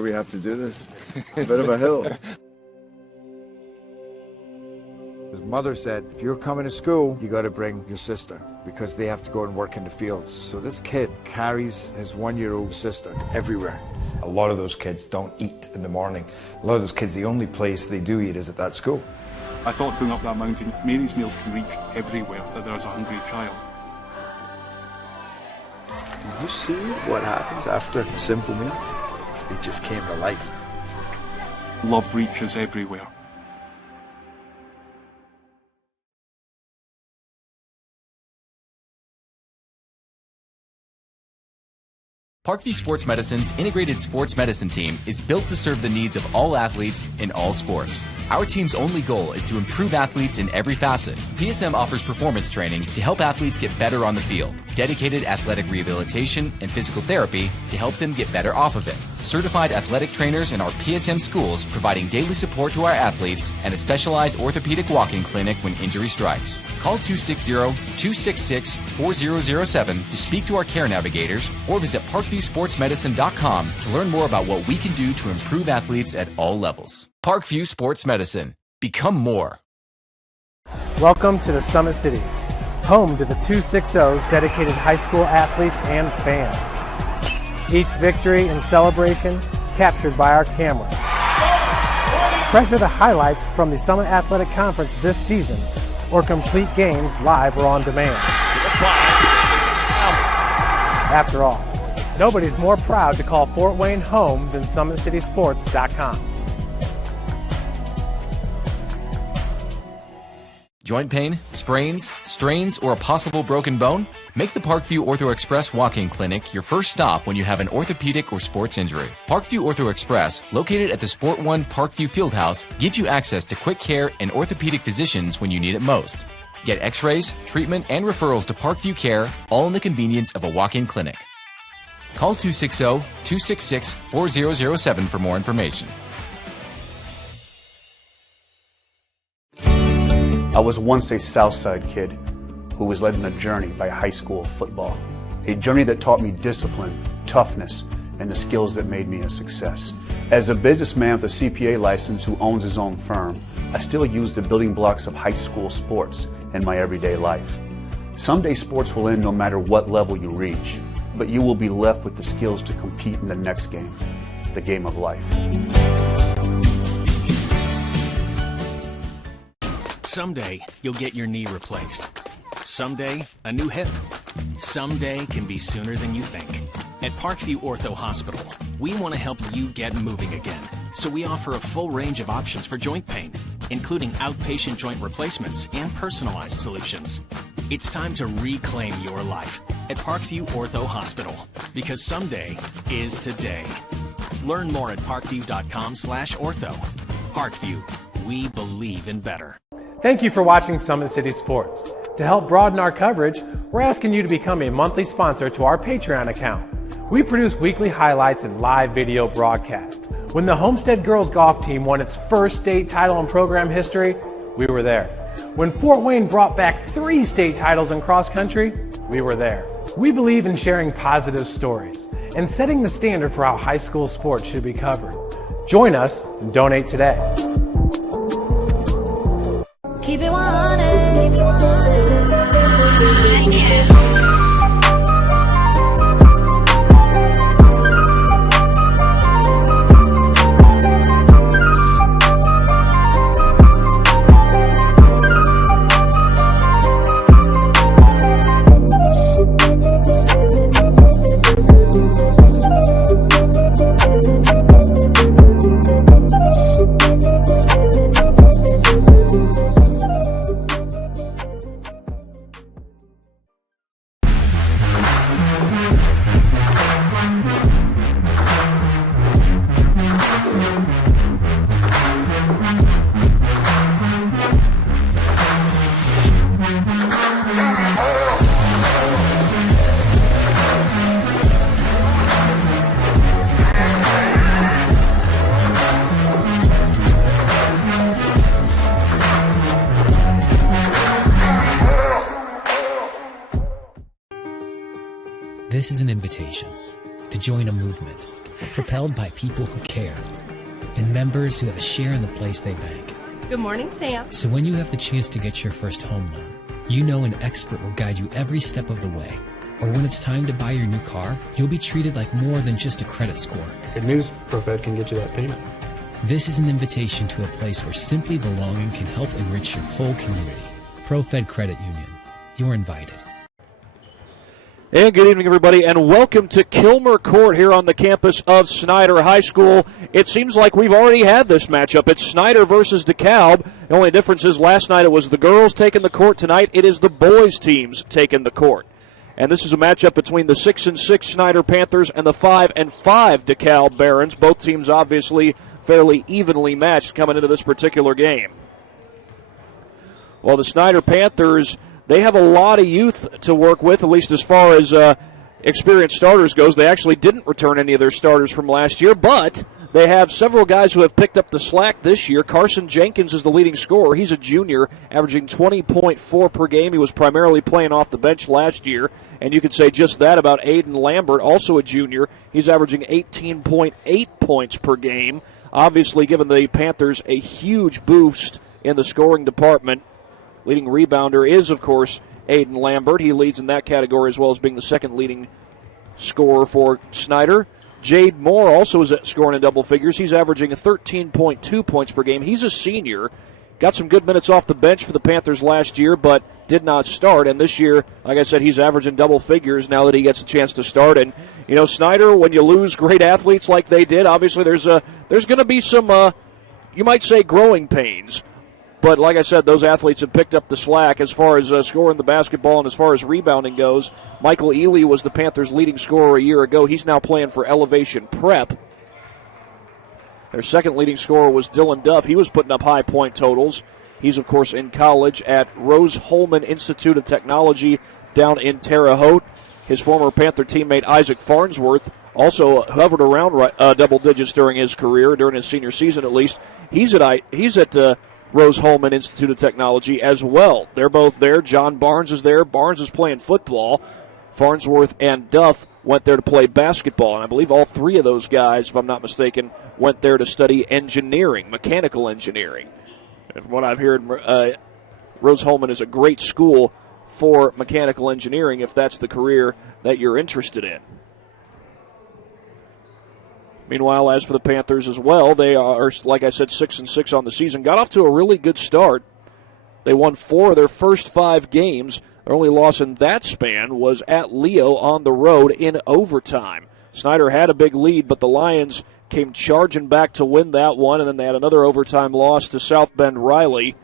We have to do this. A bit of a hill. His mother said, if you're coming to school, you got to bring your sister because they have to go and work in the fields. So this kid carries his 1-year-old sister everywhere. A lot of those kids don't eat in the morning. A lot of those kids, the only place they do eat is at that school. I thought going up that mountain, Mary's meals can reach everywhere that there's a hungry child. You see what happens after a simple meal? It just came to life. Love reaches everywhere. Parkview Sports Medicine's integrated sports medicine team is built to serve the needs of all athletes in all sports. Our team's only goal is to improve athletes in every facet. PSM offers performance training to help athletes get better on the field, dedicated athletic rehabilitation and physical therapy to help them get better off of it, certified athletic trainers in our PSM schools providing daily support to our athletes, and a specialized orthopedic walk-in clinic when injury strikes. Call 260-266-4007 to speak to our care navigators or visit ParkviewSportsMedicine.com to learn more about what we can do to improve athletes at all levels. Parkview Sports Medicine. Become more. Welcome to the Summit City, home to the 260's dedicated high school athletes and fans. Each victory and celebration captured by our cameras. Treasure the highlights from the Summit Athletic Conference this season or complete games live or on demand. After all, nobody's more proud to call Fort Wayne home than SummitCitySports.com. Joint pain, sprains, strains, or a possible broken bone? Make the Parkview Ortho Express walk-in clinic your first stop when you have an orthopedic or sports injury. Parkview Ortho Express, located at the Sport One Parkview Fieldhouse, gives you access to quick care and orthopedic physicians when you need it most. Get x-rays, treatment, and referrals to Parkview Care, all in the convenience of a walk-in clinic. Call 260-266-4007 for more information. I was once a Southside kid who was led on a journey by high school football. A journey that taught me discipline, toughness, and the skills that made me a success. As a businessman with a CPA license who owns his own firm, I still use the building blocks of high school sports in my everyday life. Someday sports will end no matter what level you reach, but you will be left with the skills to compete in the next game, the game of life. Someday, you'll get your knee replaced. Someday, a new hip. Someday can be sooner than you think. At Parkview Ortho Hospital, we want to help you get moving again. So we offer a full range of options for joint pain, including outpatient joint replacements and personalized solutions. It's time to reclaim your life at Parkview Ortho Hospital, because someday is today. Learn more at parkview.com/ortho. Parkview, we believe in better. Thank you for watching Summit City Sports. To help broaden our coverage, we're asking you to become a monthly sponsor to our Patreon account. We produce weekly highlights and live video broadcasts. When the Homestead girls golf team won its first state title in program history, we were there. When Fort Wayne brought back 3 state titles in cross country, we were there. We believe in sharing positive stories and setting the standard for how high school sports should be covered. Join us and donate today. Keep it 100. This is an invitation to join a movement We're propelled by people who care and members who have a share in the place they bank. Good morning, Sam. So when you have the chance to get your first home loan, you know an expert will guide you every step of the way. Or when it's time to buy your new car, you'll be treated like more than just a credit score. Good news, ProFed can get you that payment. This is an invitation to a place where simply belonging can help enrich your whole community. ProFed Credit Union. You're invited. And good evening, everybody, and welcome to Kilmer Court here on the campus of Snider High School. It seems like we've already had this matchup. It's Snider versus DeKalb. The only difference is last night it was the girls taking the court. Tonight it is the boys' teams taking the court. And this is a matchup between the 6-6 Snider Panthers and the 5-5 DeKalb Barons. Both teams obviously fairly evenly matched coming into this particular game. Well, the Snider Panthers, they have a lot of youth to work with, at least as far as experienced starters goes. They actually didn't return any of their starters from last year, but they have several guys who have picked up the slack this year. Carson Jenkins is the leading scorer. He's a junior, averaging 20.4 per game. He was primarily playing off the bench last year, and you could say just that about Aiden Lambert, also a junior. He's averaging 18.8 points per game, obviously giving the Panthers a huge boost in the scoring department. Leading rebounder is, of course, Aiden Lambert. He leads in that category as well as being the second leading scorer for Snider. Jade Moore also is scoring in double figures. He's averaging 13.2 points per game. He's a senior. Got some good minutes off the bench for the Panthers last year, but did not start. And this year, like I said, he's averaging double figures now that he gets a chance to start. And, you know, Snider, when you lose great athletes like they did, obviously there's going to be some, you might say, growing pains. But like I said, those athletes have picked up the slack as far as scoring the basketball and as far as rebounding goes. Michael Ely was the Panthers' leading scorer a year ago. He's now playing for Elevation Prep. Their second leading scorer was Dylan Duff. He was putting up high point totals. He's, of course, in college at Rose-Hulman Institute of Technology down in Terre Haute. His former Panther teammate Isaac Farnsworth also hovered around double digits during his career, during his senior season at least. He's at Rose-Hulman Institute of Technology as well. They're both there. John Barnes is there. Barnes is playing football. Farnsworth and Duff went there to play basketball, and I believe all three of those guys, if I'm not mistaken, went there to study engineering, mechanical engineering. And from what I've heard, Rose-Hulman is a great school for mechanical engineering if that's the career that you're interested in. Meanwhile, as for the Panthers as well, they are, like I said, 6-6 on the season. Got off to a really good start. They won 4 of their first 5 games. Their only loss in that span was at Leo on the road in overtime. Snider had a big lead, but the Lions came charging back to win that one, and then they had another overtime loss to South Bend Riley.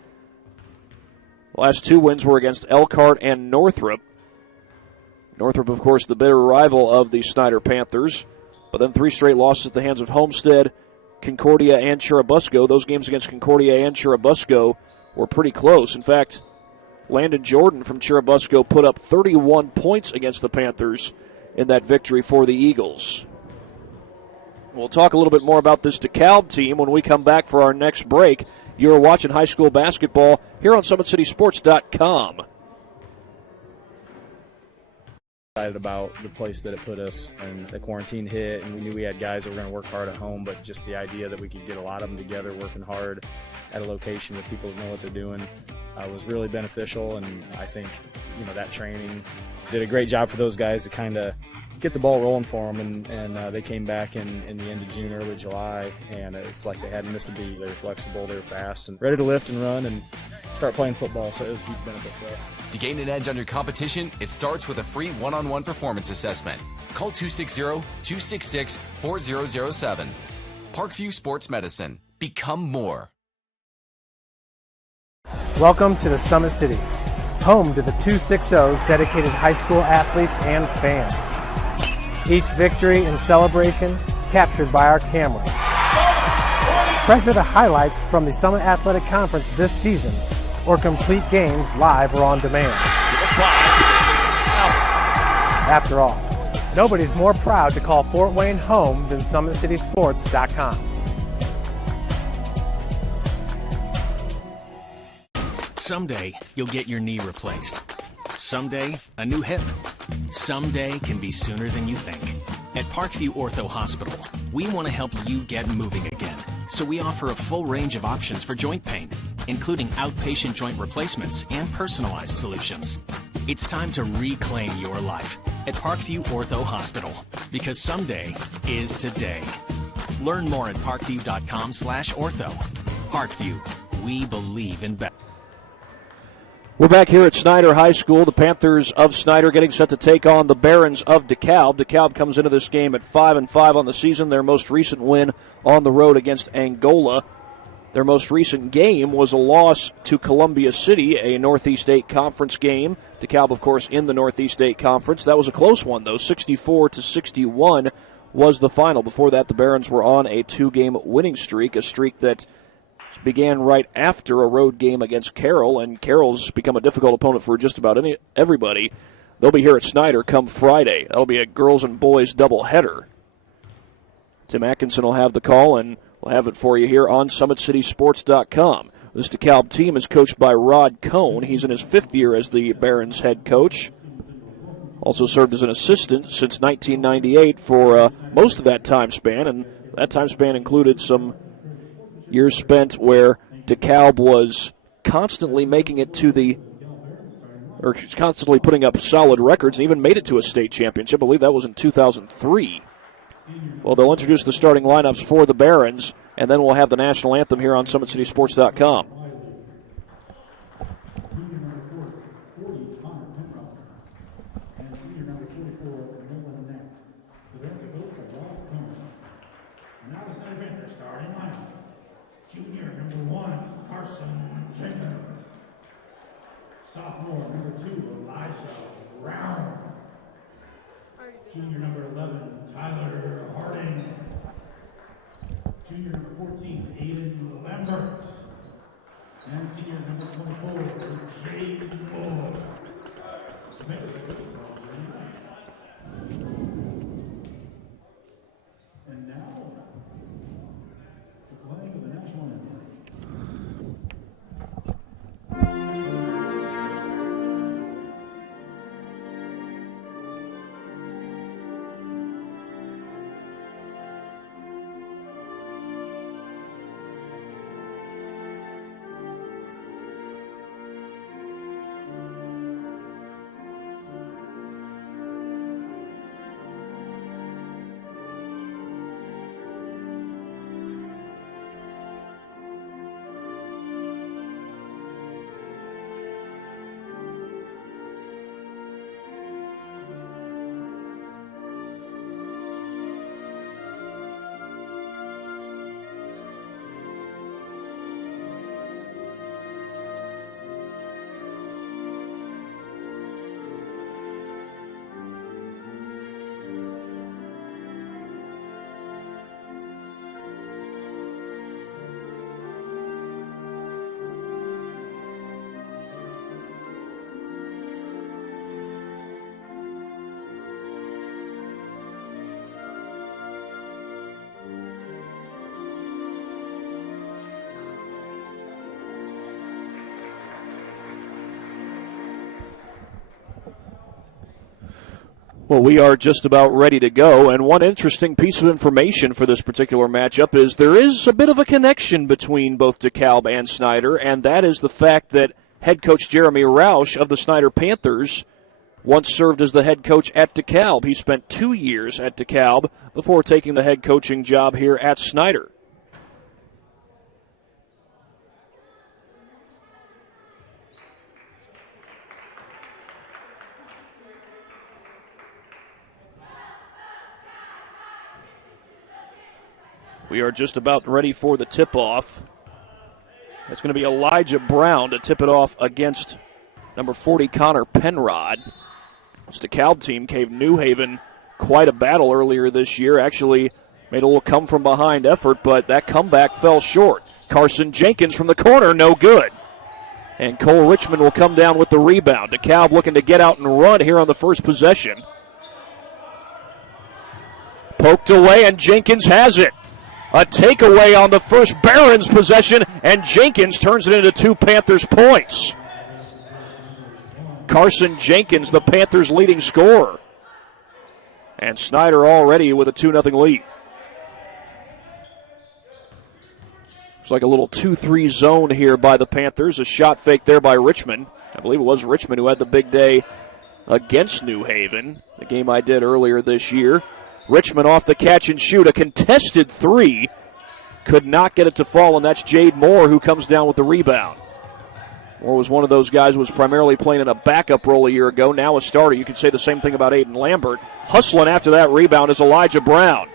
The last 2 wins were against Elkhart and Northrop. Northrop, of course, the bitter rival of the Snider Panthers. But then 3 straight losses at the hands of Homestead, Concordia, and Churubusco. Those games against Concordia and Churubusco were pretty close. In fact, Landon Jordan from Churubusco put up 31 points against the Panthers in that victory for the Eagles. We'll talk a little bit more about this DeKalb team when we come back for our next break. You're watching high school basketball here on SummitCitySports.com. Excited about the place that it put us, and the quarantine hit, and we knew we had guys that were going to work hard at home, but just the idea that we could get a lot of them together working hard at a location with people that know what they're doing was really beneficial. And I think, you know, that training did a great job for those guys to kind of get the ball rolling for them, and they came back in the end of June, early July, and it's like they hadn't missed a beat. They were flexible, they were fast, and ready to lift and run and start playing football, so it was a huge benefit for us. To gain an edge on your competition, it starts with a free one-on-one performance assessment. Call 260-266-4007. Parkview Sports Medicine. Become more. Welcome to the Summit City, home to the 260's dedicated high school athletes and fans. Each victory and celebration captured by our cameras. Treasure the highlights from the Summit Athletic Conference this season, or complete games live or on demand. After all, nobody's more proud to call Fort Wayne home than SummitCitySports.com. Someday, you'll get your knee replaced. Someday, a new hip. Someday can be sooner than you think. At Parkview Ortho Hospital, we want to help you get moving again. So we offer a full range of options for joint pain, including outpatient joint replacements and personalized solutions. It's time to reclaim your life at Parkview Ortho Hospital, because someday is today. Learn more at parkview.com/ortho. Parkview, we believe in better. We're back here at Snider High School. The Panthers of Snider getting set to take on the Barons of DeKalb. DeKalb comes into this game at 5-5 on the season. Their most recent win on the road against Angola. Their most recent game was a loss to Columbia City, a Northeast 8 Conference game. DeKalb, of course, in the Northeast 8 Conference. That was a close one, though. 64-61 was the final. Before that, the Barons were on a 2-game winning streak, a streak that began right after a road game against Carroll, and Carroll's become a difficult opponent for just about everybody. They'll be here at Snider come Friday. That'll be a girls and boys doubleheader. Tim Atkinson will have the call, and we'll have it for you here on SummitCitySports.com. This DeKalb team is coached by Rod Cohn. He's in his 5th year as the Barons head coach. Also served as an assistant since 1998 for most of that time span, and that time span included some years spent where DeKalb was constantly making it to constantly putting up solid records and even made it to a state championship. I believe that was in 2003. Well, they'll introduce the starting lineups for the Barons, and then we'll have the national anthem here on SummitCitySports.com. Sophomore, number 2, Elijah Brown. Junior, number 11, Tyler Harding. Junior, number 14, Aiden Lambert. And senior, number 24, Jade Moore. And now, the playing of the national anthem. Well, we are just about ready to go, and one interesting piece of information for this particular matchup is there is a bit of a connection between both DeKalb and Snider, and that is the fact that head coach Jeremy Roush of the Snider Panthers once served as the head coach at DeKalb. He spent 2 years at DeKalb before taking the head coaching job here at Snider. We are just about ready for the tip-off. It's going to be Elijah Brown to tip it off against number 40, Connor Penrod. This DeKalb team gave New Haven quite a battle earlier this year. Actually made a little come-from-behind effort, but that comeback fell short. Carson Jenkins from the corner, no good. And Cole Richmond will come down with the rebound. DeKalb looking to get out and run here on the first possession. Poked away, and Jenkins has it. A takeaway on the first Barons possession, and Jenkins turns it into 2 Panthers points. Carson Jenkins, the Panthers' leading scorer. And Snider already with a 2-0 lead. It's like a little 2-3 zone here by the Panthers. A shot fake there by Richmond. I believe it was Richmond who had the big day against New Haven, the game I did earlier this year. Richmond off the catch and shoot. A contested three. Could not get it to fall, and that's Jade Moore who comes down with the rebound. Moore was one of those guys who was primarily playing in a backup role a year ago, now a starter. You could say the same thing about Aiden Lambert. Hustling after that rebound is Elijah Brown.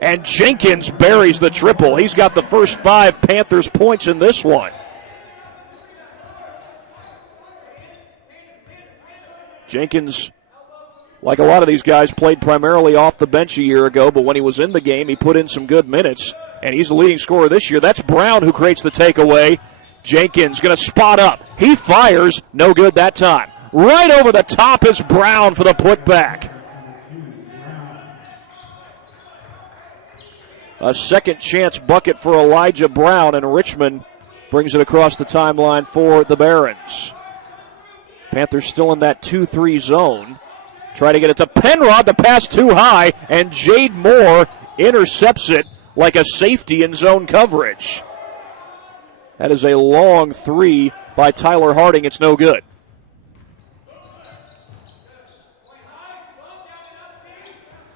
And Jenkins buries the triple. He's got the first 5 Panthers points in this one. Jenkins, like a lot of these guys, played primarily off the bench a year ago, but when he was in the game, he put in some good minutes, and he's the leading scorer this year. That's Brown who creates the takeaway. Jenkins going to spot up. He fires. No good that time. Right over the top is Brown for the putback. A second chance bucket for Elijah Brown, and Richmond brings it across the timeline for the Barons. Panthers still in that 2-3 zone. Try to get it to Penrod. The pass too high, and Jade Moore intercepts it like a safety in zone coverage. That is a long three by Tyler Harding. It's no good.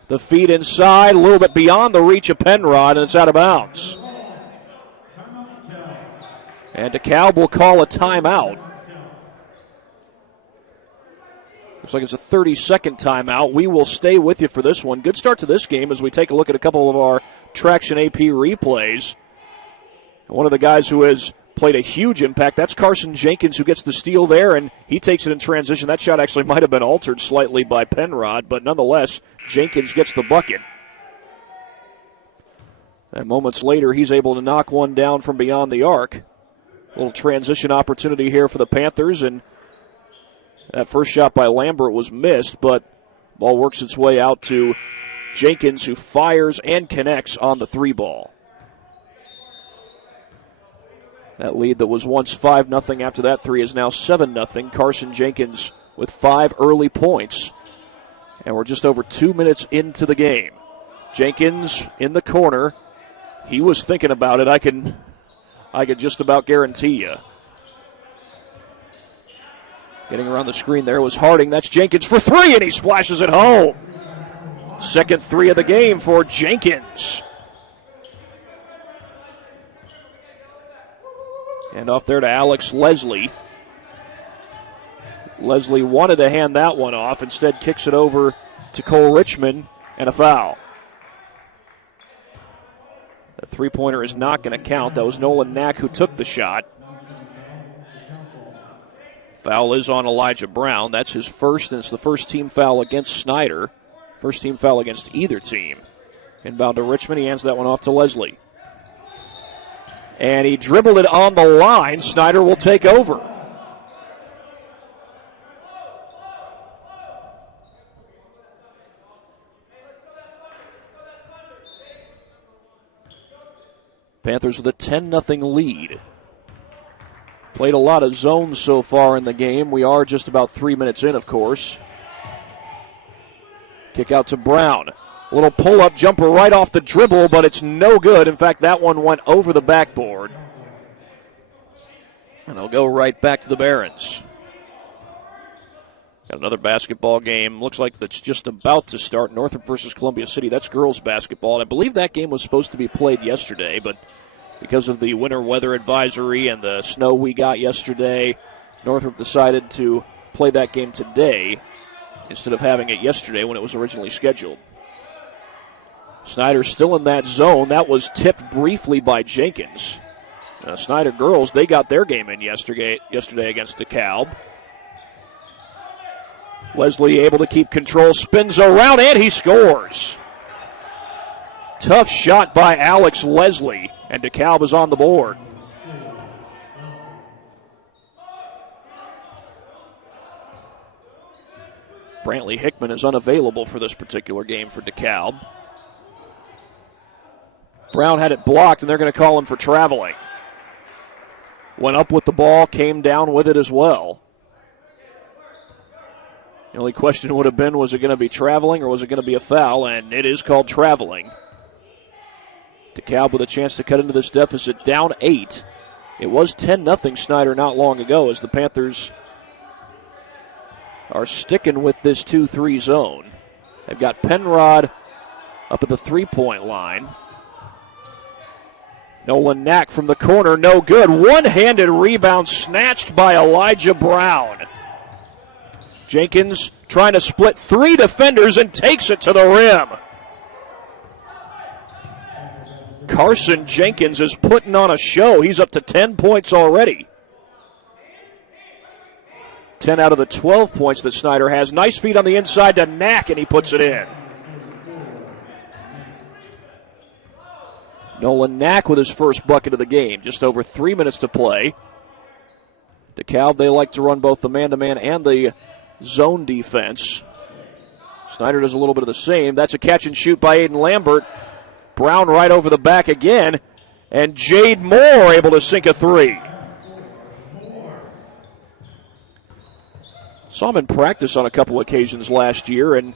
The feed inside, a little bit beyond the reach of Penrod, and it's out of bounds. And DeKalb will call a timeout. Looks like it's a 30-second timeout. We will stay with you for this one. Good start to this game as we take a look at a couple of our Traction AP replays. One of the guys who has played a huge impact, that's Carson Jenkins, who gets the steal there, and he takes it in transition. That shot actually might have been altered slightly by Penrod, but nonetheless, Jenkins gets the bucket. And moments later, he's able to knock one down from beyond the arc. A little transition opportunity here for the Panthers, and that first shot by Lambert was missed, but ball works its way out to Jenkins, who fires and connects on the 3-ball. That lead that was once 5-0 after that three is now 7-0. Carson Jenkins with 5 early points. And we're just over 2 minutes into the game. Jenkins in the corner. He was thinking about it, I can just about guarantee you. Getting around the screen there was Harding. That's Jenkins for 3, and he splashes it home. Second 3 of the game for Jenkins. And off there to Alex Leslie. Leslie wanted to hand that one off. Instead kicks it over to Cole Richmond, and a foul. The three-pointer is not going to count. That was Nolan Knack who took the shot. Foul is on Elijah Brown. That's his first, and it's the first team foul against Snider. First team foul against either team. Inbound to Richmond. He hands that one off to Leslie. And he dribbled it on the line. Snider will take over. Panthers with a 10-0 lead. Played a lot of zones so far in the game. We are just about 3 minutes in, of course. Kick out to Brown. A little pull-up jumper right off the dribble, but it's no good. In fact, that one went over the backboard. And they'll go right back to the Barons. Got another basketball game. Looks like that's just about to start. Northrop versus Columbia City. That's girls basketball. And I believe that game was supposed to be played yesterday, but because of the winter weather advisory and the snow we got yesterday, Northrop decided to play that game today instead of having it yesterday when it was originally scheduled. Snider still in that zone. That was tipped briefly by Jenkins. Snider girls, they got their game in yesterday against DeKalb. Leslie able to keep control, spins around, and he scores. Tough shot by Alex Leslie, and DeKalb is on the board. Brantley Hickman is unavailable for this particular game for DeKalb. Brown had it blocked, and they're going to call him for traveling. Went up with the ball, came down with it as well. The only question would have been, was it going to be traveling or was it going to be a foul? And it is called traveling. DeKalb with a chance to cut into this deficit, down 8. It was 10-0 Snider not long ago as the Panthers are sticking with this 2-3 zone. They've got Penrod up at the three-point line. Nolan Knack from the corner, no good. One-handed rebound snatched by Elijah Brown. Jenkins trying to split 3 defenders and takes it to the rim. Carson Jenkins is putting on a show. He's up to 10 points already. 10 out of the 12 points that Snider has. Nice feed on the inside to Knack, and he puts it in. Nolan Knack with his first bucket of the game. Just over 3 minutes to play. DeKalb, they like to run both the man-to-man and the zone defense. Snider does a little bit of the same. That's a catch and shoot by Aiden Lambert. Brown right over the back again. And Jade Moore able to sink a 3. Saw him in practice on a couple occasions last year, and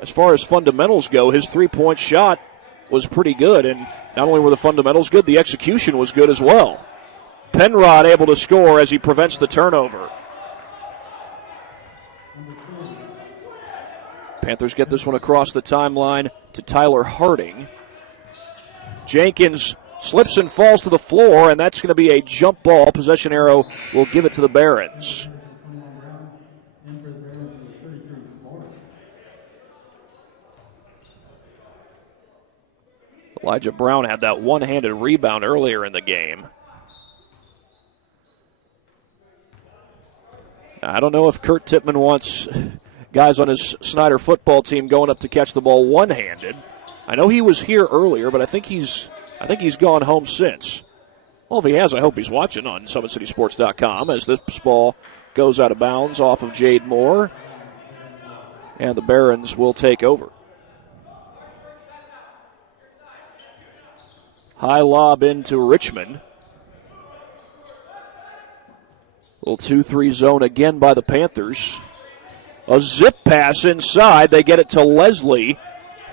as far as fundamentals go, his three-point shot was pretty good, and not only were the fundamentals good, the execution was good as well. Penrod able to score as he prevents the turnover. Panthers get this one across the timeline to Tyler Harding. Jenkins slips and falls to the floor, and that's going to be a jump ball. Possession arrow will give it to the Barons. Elijah Brown had that one-handed rebound earlier in the game. I don't know if Kurt Tippmann wants guys on his Snider football team going up to catch the ball one-handed. I know he was here earlier, but I think he's gone home since. Well, if he has, I hope he's watching on SummitCitySports.com as this ball goes out of bounds off of Jade Moore, and the Barons will take over. High lob into Richmond. Little 2-3 zone again by the Panthers. A zip pass inside. They get it to Leslie.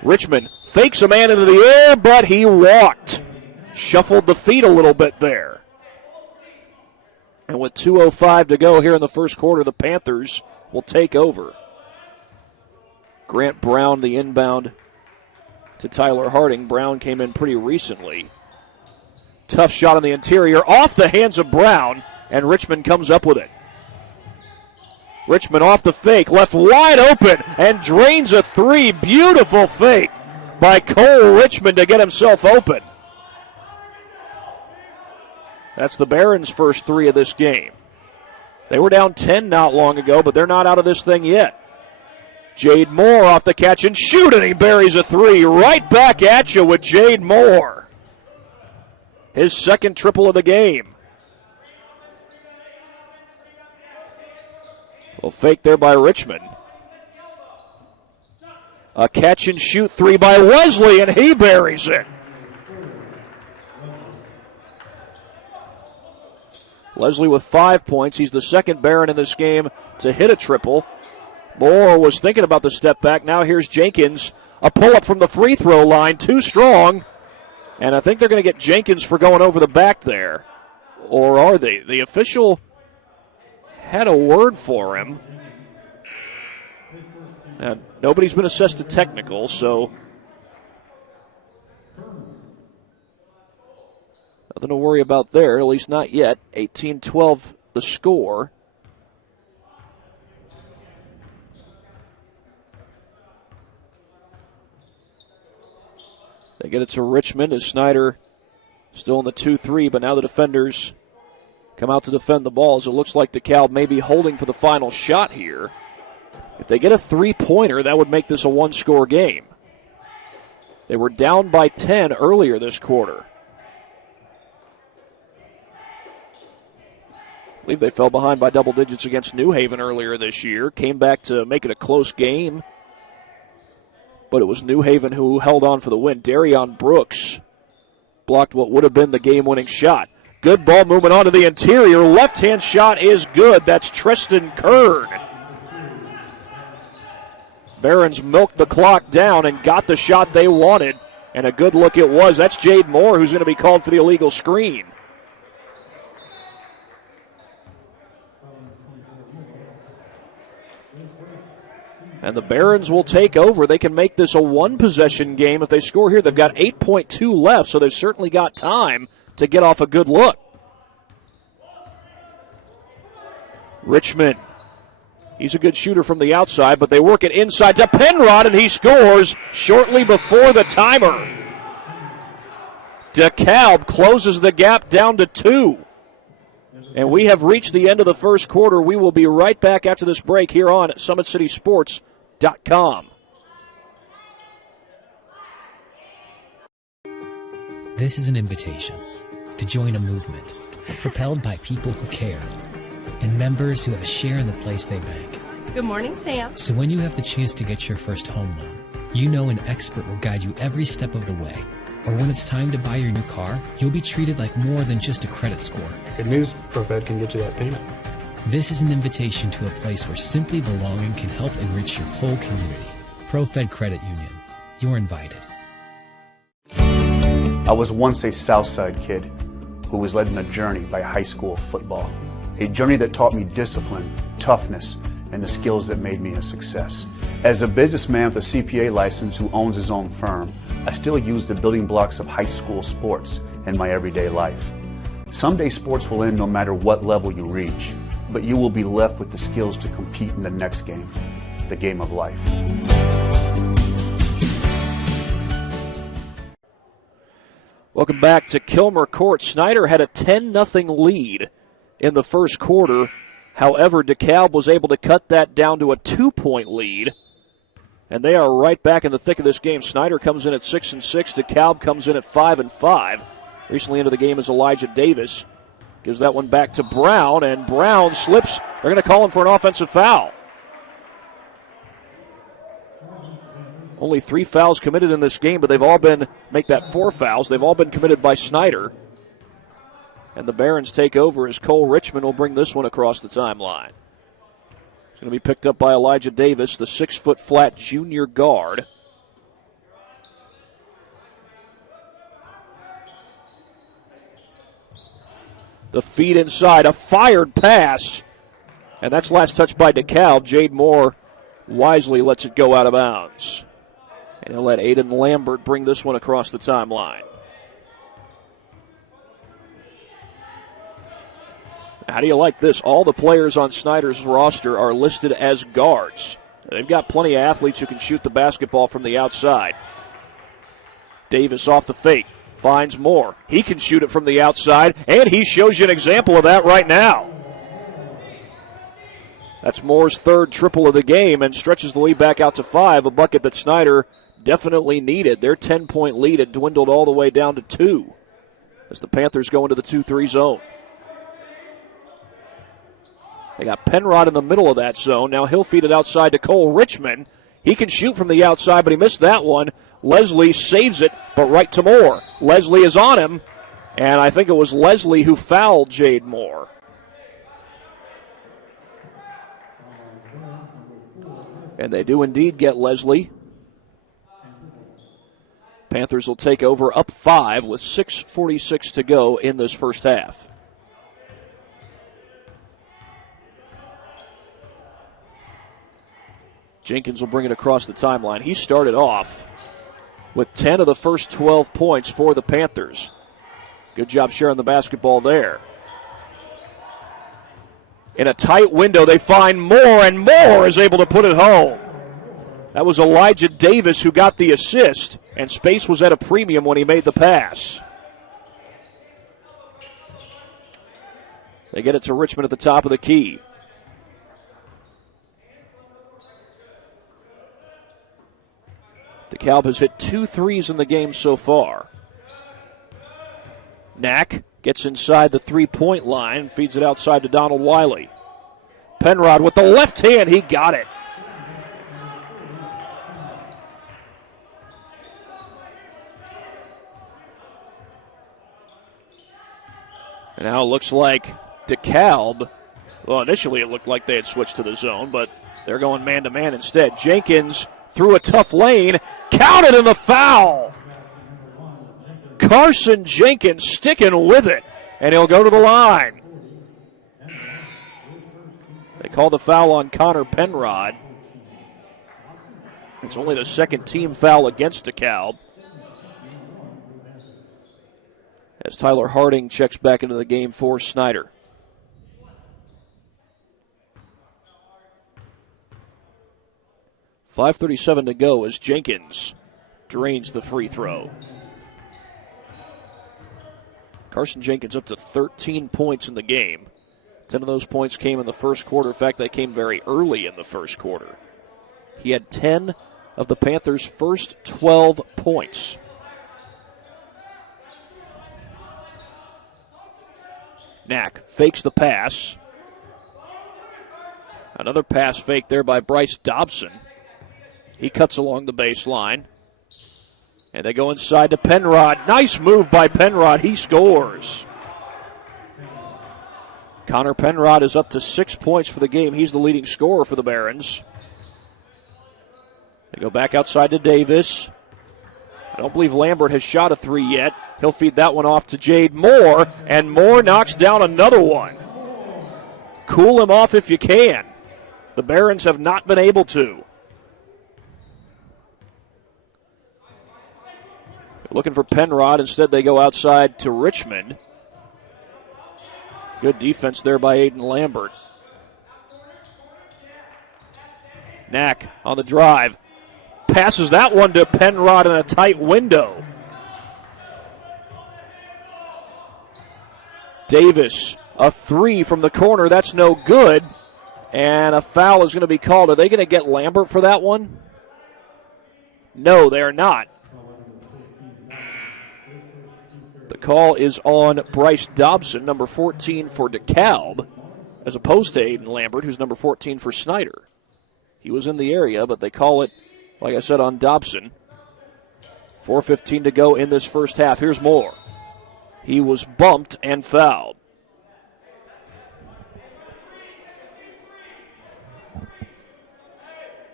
Richmond fakes a man into the air, but he walked. Shuffled the feet a little bit there. And with 2:05 to go here in the first quarter, the Panthers will take over. Grant Brown, the inbound to Tyler Harding. Brown came in pretty recently. Tough shot on the interior, off the hands of Brown, and Richmond comes up with it. Richmond off the fake, left wide open, and drains a 3. Beautiful fake by Cole Richmond to get himself open. That's the Barons' first 3 of this game. They were down 10 not long ago, but they're not out of this thing yet. Jade Moore off the catch and shoot, and he buries a 3. Right back at you with Jade Moore. His second triple of the game. Well, fake there by Richmond. A catch and shoot 3 by Leslie, and he buries it. Leslie with 5 points. He's the second Baron in this game to hit a triple. Moore was thinking about the step back. Now here's Jenkins. A pull-up from the free throw line. Too strong. And I think they're going to get Jenkins for going over the back there. Or are they? The official had a word for him. And nobody's been assessed a technical, so nothing to worry about there, at least not yet. 18-12 the score. They get it to Richmond as Snider still in the 2-3, but now the defenders come out to defend the ball as it looks like DeKalb may be holding for the final shot here. If they get a three-pointer, that would make this a one-score game. They were down by 10 earlier this quarter. I believe they fell behind by double digits against New Haven earlier this year. Came back to make it a close game. But it was New Haven who held on for the win. Darion Brooks blocked what would have been the game-winning shot. Good ball movement onto the interior. Left-hand shot is good. That's Tristan Kern. Barons milked the clock down and got the shot they wanted, and a good look it was. That's Jade Moore who's going to be called for the illegal screen. And the Barons will take over. They can make this a one-possession game if they score here. They've got 8.2 left, so they've certainly got time to get off a good look. Richmond, he's a good shooter from the outside, but they work it inside to Penrod, and he scores shortly before the timer. DeKalb closes the gap down to 2. And we have reached the end of the first quarter. We will be right back after this break here on SummitCitySports.com. This is an invitation to join a movement propelled by people who care and members who have a share in the place they bank. Good morning, Sam. So when you have the chance to get your first home loan, you know an expert will guide you every step of the way. Or when it's time to buy your new car, you'll be treated like more than just a credit score. Good news, ProFed can get you that payment. This is an invitation to a place where simply belonging can help enrich your whole community. ProFed Credit Union. You're invited. I was once a Southside kid who was led on a journey by high school football. A journey that taught me discipline, toughness, and the skills that made me a success. As a businessman with a CPA license who owns his own firm, I still use the building blocks of high school sports in my everyday life. Someday sports will end no matter what level you reach, but you will be left with the skills to compete in the next game, the game of life. Welcome back to Kilmer Court. Snider had a 10-0 lead in the first quarter. However, DeKalb was able to cut that down to a 2-point lead. And they are right back in the thick of this game. Snider comes in at 6-6. DeKalb comes in at 5-5. Recently into the game is Elijah Davis. Gives that one back to Brown, and Brown slips. They're going to call him for an offensive foul. Only 3 fouls committed in this game, but they've all been, make that 4 fouls. They've all been committed by Snider. And the Barons take over as Cole Richmond will bring this one across the timeline. It's going to be picked up by Elijah Davis, the 6-foot-flat junior guard. The feed inside, a fired pass. And that's last touched by DeKalb. Jade Moore wisely lets it go out of bounds. And he'll let Aiden Lambert bring this one across the timeline. How do you like this? All the players on Snider's roster are listed as guards. They've got plenty of athletes who can shoot the basketball from the outside. Davis off the fake. Finds Moore. He can shoot it from the outside, and he shows you an example of that right now. That's Moore's third triple of the game and stretches the lead back out to 5, a bucket that Snider definitely needed. Their 10-point lead had dwindled all the way down to 2 as the Panthers go into the 2-3 zone. They got Penrod in the middle of that zone. Now he'll feed it outside to Cole Richmond. He can shoot from the outside, but he missed that one. Leslie saves it, but right to Moore. Leslie is on him, and I think it was Leslie who fouled Jade Moore. And they do indeed get Leslie. Panthers will take over up 5 with 6:46 to go in this first half. Jenkins will bring it across the timeline. He started off with 10 of the first 12 points for the Panthers. Good job sharing the basketball there. In a tight window, they find Moore, and Moore is able to put it home. That was Elijah Davis who got the assist, and space was at a premium when he made the pass. They get it to Richmond at the top of the key. DeKalb has hit 2 threes in the game so far. Knack gets inside the 3-point line, feeds it outside to Donald Wiley. Penrod with the left hand, he got it. And now it looks like DeKalb, well, initially it looked like they had switched to the zone, but they're going man-to-man instead. Jenkins through a tough lane. Counted in the foul. Carson Jenkins sticking with it, and he'll go to the line. They call the foul on Connor Penrod. It's only the second team foul against DeKalb. As Tyler Harding checks back into the game for Snider. .5:37 to go as Jenkins drains the free throw. Carson Jenkins up to 13 points in the game. 10 of those points came in the first quarter. In fact, they came very early in the first quarter. He had 10 of the Panthers' first 12 points. Knack fakes the pass. Another pass fake there by Bryce Dobson. He cuts along the baseline. And they go inside to Penrod. Nice move by Penrod. He scores. Connor Penrod is up to 6 points for the game. He's the leading scorer for the Barons. They go back outside to Davis. I don't believe Lambert has shot a three yet. He'll feed that one off to Jade Moore, and Moore knocks down another one. Cool him off if you can. The Barons have not been able to. Looking for Penrod. Instead, they go outside to Richmond. Good defense there by Aiden Lambert. Knack on the drive. Passes that one to Penrod in a tight window. Davis, a three from the corner. That's no good. And a foul is going to be called. Are they going to get Lambert for that one? No, they are not. The call is on Bryce Dobson, number 14 for DeKalb, as opposed to Aiden Lambert, who's number 14 for Snider. He was in the area, but they call it, like I said, on Dobson. 4:15 to go in this first half. Here's Moore. He was bumped and fouled.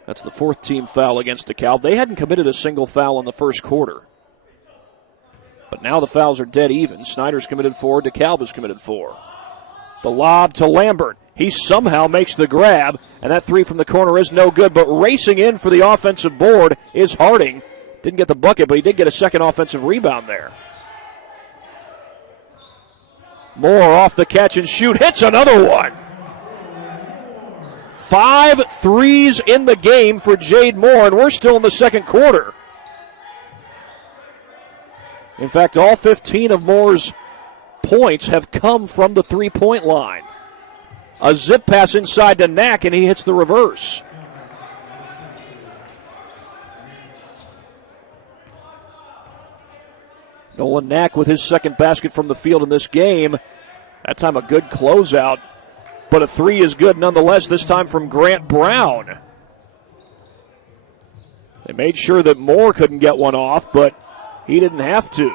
That's the fourth team foul against DeKalb. They hadn't committed a single foul in the first quarter. But now the fouls are dead even. Snider's committed 4, DeKalb is committed 4. The lob to Lambert. He somehow makes the grab, and that three from the corner is no good, but racing in for the offensive board is Harding. Didn't get the bucket, but he did get a second offensive rebound there. Moore off the catch and shoot, hits another one. 5 threes in the game for Jade Moore, and we're still in the second quarter. In fact, all 15 of Moore's points have come from the three-point line. A zip pass inside to Knack, and he hits the reverse. Nolan Knack with his second basket from the field in this game. That time a good closeout, but a three is good nonetheless, this time from Grant Brown. They made sure that Moore couldn't get one off, but he didn't have to.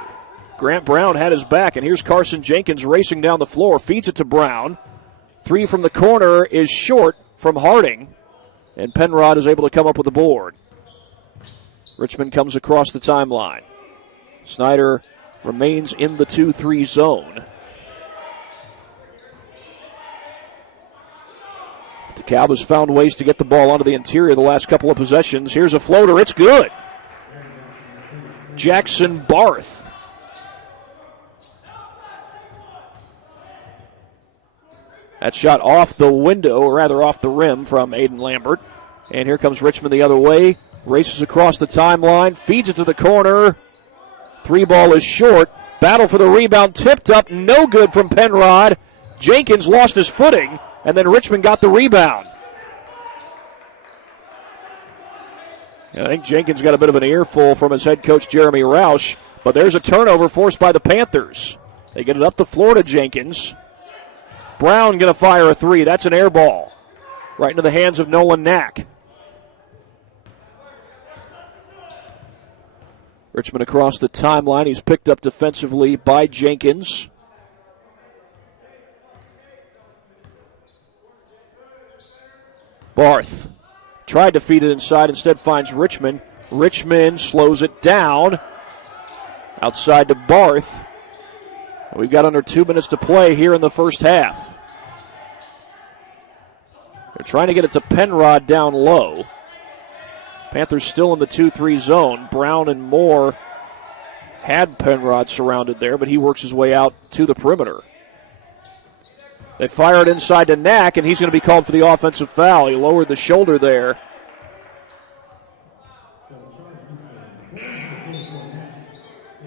Grant Brown had his back, and here's Carson Jenkins racing down the floor, feeds it to Brown. Three from the corner is short from Harding, and Penrod is able to come up with the board. Richmond comes across the timeline. Snider remains in the 2-3 zone. DeKalb has found ways to get the ball onto the interior the last couple of possessions. Here's a floater. It's good. Jackson Barth. That shot off the window, or rather off the rim from Aiden Lambert. And here comes Richmond the other way. Races across the timeline. Feeds it to the corner. Three ball is short. Battle for the rebound. Tipped up. No good from Penrod. Jenkins lost his footing. And then Richmond got the rebound. I think Jenkins got a bit of an earful from his head coach, Jeremy Roush. But there's a turnover forced by the Panthers. They get it up the floor to Jenkins. Brown going to fire a three. That's an air ball. Right into the hands of Nolan Knack. Richmond across the timeline. He's picked up defensively by Jenkins. Barth Tried to feed it inside, instead finds Richmond. Richmond slows it down. Outside to Barth. We've got under 2 minutes to play here in the first half. They're trying to get it to Penrod down low. Panthers still in the 2-3 zone. Brown and Moore had Penrod surrounded there, but he works his way out to the perimeter. They fire it inside to Knack, and he's going to be called for the offensive foul. He lowered the shoulder there.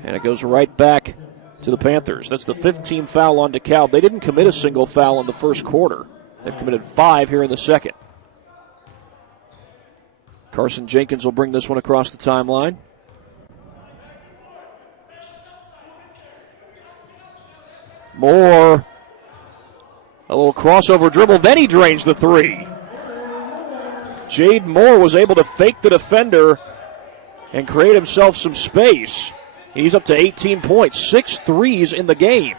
And it goes right back to the Panthers. That's the 15th foul on DeKalb. They didn't commit a single foul in the first quarter. They've committed 5 here in the second. Carson Jenkins will bring this one across the timeline. Moore, a little crossover dribble, then he drains the three. Jade Moore was able to fake the defender and create himself some space. He's up to 18 points, 6 threes in the game.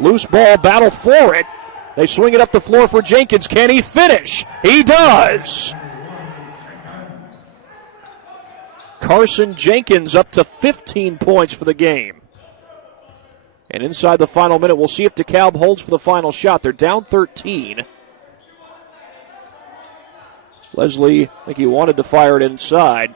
Loose ball, battle for it. They swing it up the floor for Jenkins. Can he finish? He does. Carson Jenkins up to 15 points for the game. And inside the final minute, we'll see if DeKalb holds for the final shot. They're down 13. Leslie, I think he wanted to fire it inside.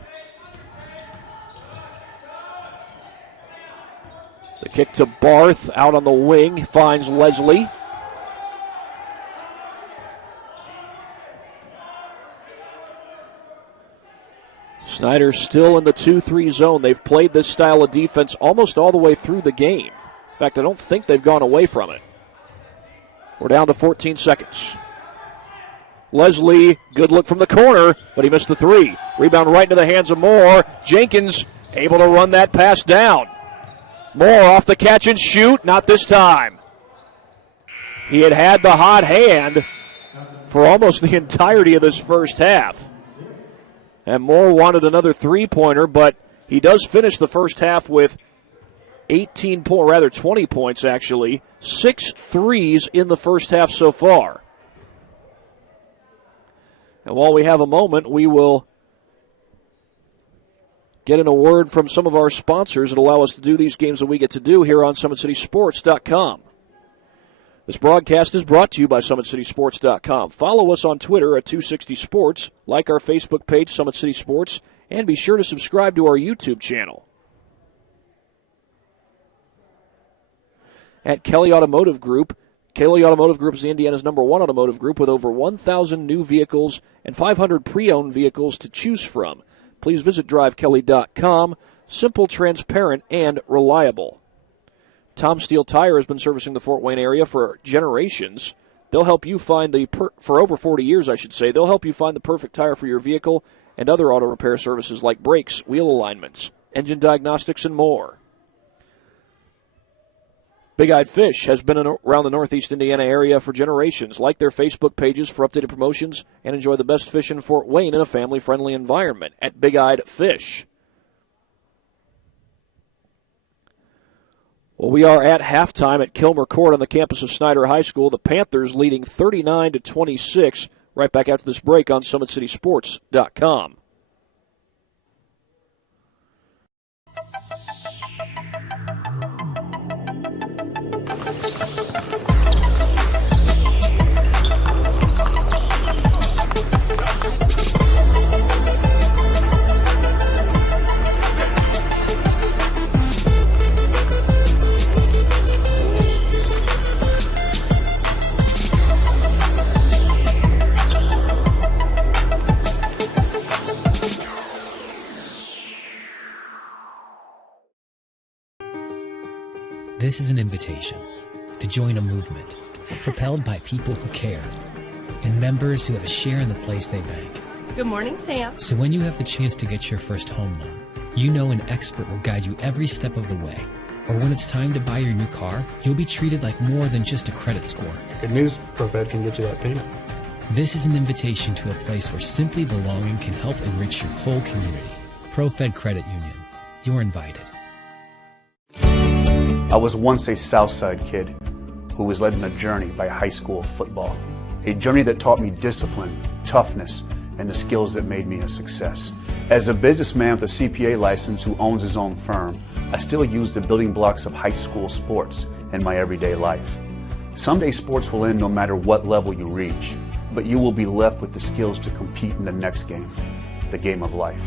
The kick to Barth out on the wing, finds Leslie. Snider still in the 2-3 zone. They've played this style of defense almost all the way through the game. In fact, I don't think they've gone away from it. We're down to 14 seconds. Leslie, good look from the corner, but he missed the three. Rebound right into the hands of Moore. Jenkins able to run that pass down. Moore off the catch and shoot, not this time. He had the hot hand for almost the entirety of this first half. And Moore wanted another three-pointer, but he does finish the first half with 20 points actually. 6 threes in the first half so far. And while we have a moment, we will get in a word from some of our sponsors that allow us to do these games that we get to do here on SummitCitySports.com. This broadcast is brought to you by SummitCitySports.com. Follow us on Twitter at 260Sports, like our Facebook page, Summit City Sports, and be sure to subscribe to our YouTube channel. At Kelly Automotive Group, Kelly Automotive Group is Indiana's #1 automotive group with over 1,000 new vehicles and 500 pre-owned vehicles to choose from. Please visit drivekelly.com. Simple, transparent, and reliable. Tom Steel Tire has been servicing the Fort Wayne area for generations. They'll help you find for over 40 years, I should say. They'll help you find the perfect tire for your vehicle and other auto repair services like brakes, wheel alignments, engine diagnostics, and more. Big Eyed Fish has been around the Northeast Indiana area for generations. Like their Facebook pages for updated promotions and enjoy the best fish in Fort Wayne in a family-friendly environment at Big Eyed Fish. Well, we are at halftime at Kilmer Court on the campus of Snider High School. The Panthers leading 39-26. Right back after this break on SummitCitySports.com. This is an invitation to join a movement propelled by people who care and members who have a share in the place they bank. Good morning, Sam. So when you have the chance to get your first home loan, you know an expert will guide you every step of the way. Or when it's time to buy your new car, you'll be treated like more than just a credit score. Good news, ProFed can get you that payment. This is an invitation to a place where simply belonging can help enrich your whole community. ProFed Credit Union. You're invited. I was once a Southside kid who was led on a journey by high school football. A journey that taught me discipline, toughness, and the skills that made me a success. As a businessman with a CPA license who owns his own firm, I still use the building blocks of high school sports in my everyday life. Someday sports will end no matter what level you reach, but you will be left with the skills to compete in the next game, the game of life.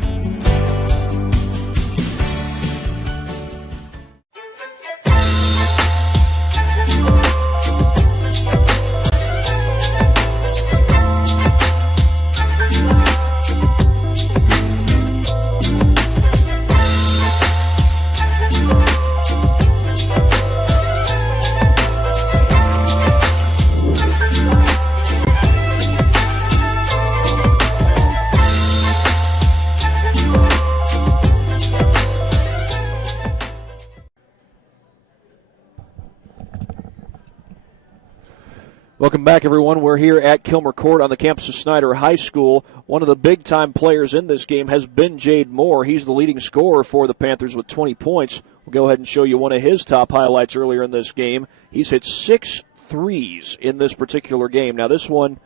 Welcome back, everyone. We're here at Kilmer Court on the campus of Snider High School. One of the big-time players in this game has been Jade Moore. He's the leading scorer for the Panthers with 20 points. We'll go ahead and show you one of his top highlights earlier in this game. He's hit 6 threes in this particular game. Now, this one,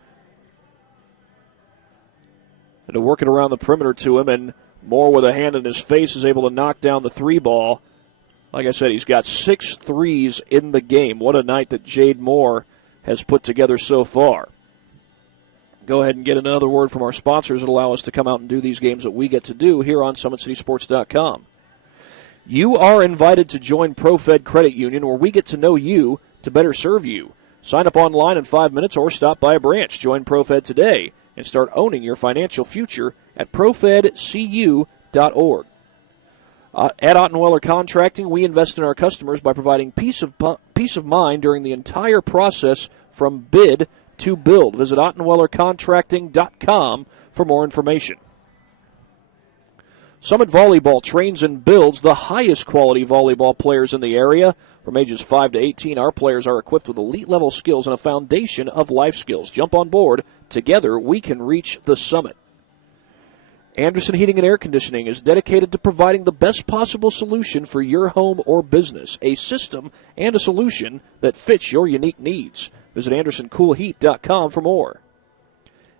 had to work it around the perimeter to him, and Moore with a hand in his face is able to knock down the three ball. Like I said, he's got 6 threes in the game. What a night that Jade Moore has put together so far. Go ahead and get another word from our sponsors that allow us to come out and do these games that we get to do here on SummitCitySports.com. You are invited to join ProFed Credit Union, where we get to know you to better serve you. Sign up online in 5 minutes or stop by a branch. Join ProFed today and start owning your financial future at profedcu.org. At Ottenweller Contracting, we invest in our customers by providing peace of mind during the entire process from bid to build. Visit OttenwellerContracting.com for more information. Summit Volleyball trains and builds the highest quality volleyball players in the area. From ages 5 to 18, our players are equipped with elite-level skills and a foundation of life skills. Jump on board. Together, we can reach the summit. Anderson Heating and Air Conditioning is dedicated to providing the best possible solution for your home or business, a system and a solution that fits your unique needs. Visit AndersonCoolHeat.com for more.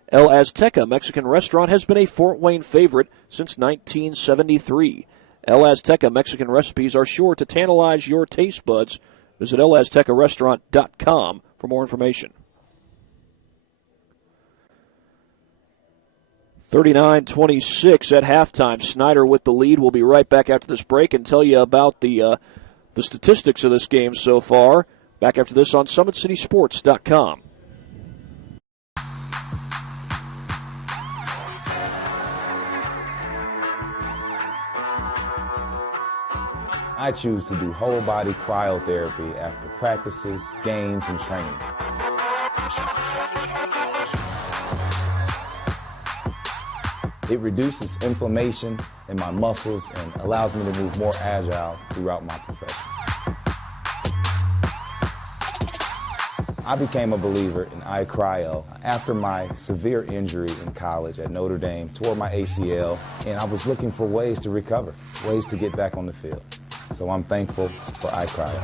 El Azteca Mexican Restaurant has been a Fort Wayne favorite since 1973. El Azteca Mexican recipes are sure to tantalize your taste buds. Visit ElAztecaRestaurant.com for more information. 39-26 at halftime. Snider with the lead. We'll be right back after this break and tell you about the statistics of this game so far. Back after this on SummitCitySports.com. I choose to do whole body cryotherapy after practices, games, and training. It reduces inflammation in my muscles and allows me to move more agile throughout my profession. I became a believer in iCryo after my severe injury in college at Notre Dame, tore my ACL, and I was looking for ways to recover, ways to get back on the field. So I'm thankful for iCryo.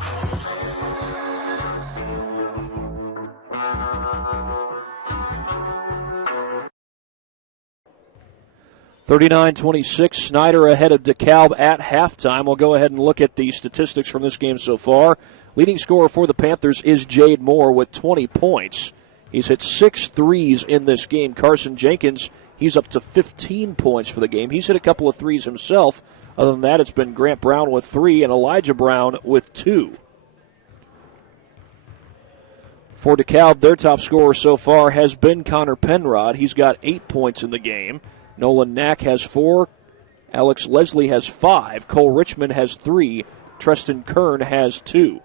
39-26, Snider ahead of DeKalb at halftime. We'll go ahead and look at the statistics from this game so far. Leading scorer for the Panthers is Jade Moore with 20 points. He's hit 6 threes in this game. Carson Jenkins, he's up to 15 points for the game. He's hit a couple of threes himself. Other than that, it's been Grant Brown with 3 and Elijah Brown with 2. For DeKalb, their top scorer so far has been Connor Penrod. He's got 8 points in the game. Nolan Knack has 4. Alex Leslie has 5. Cole Richmond has 3. Treston Kern has 2.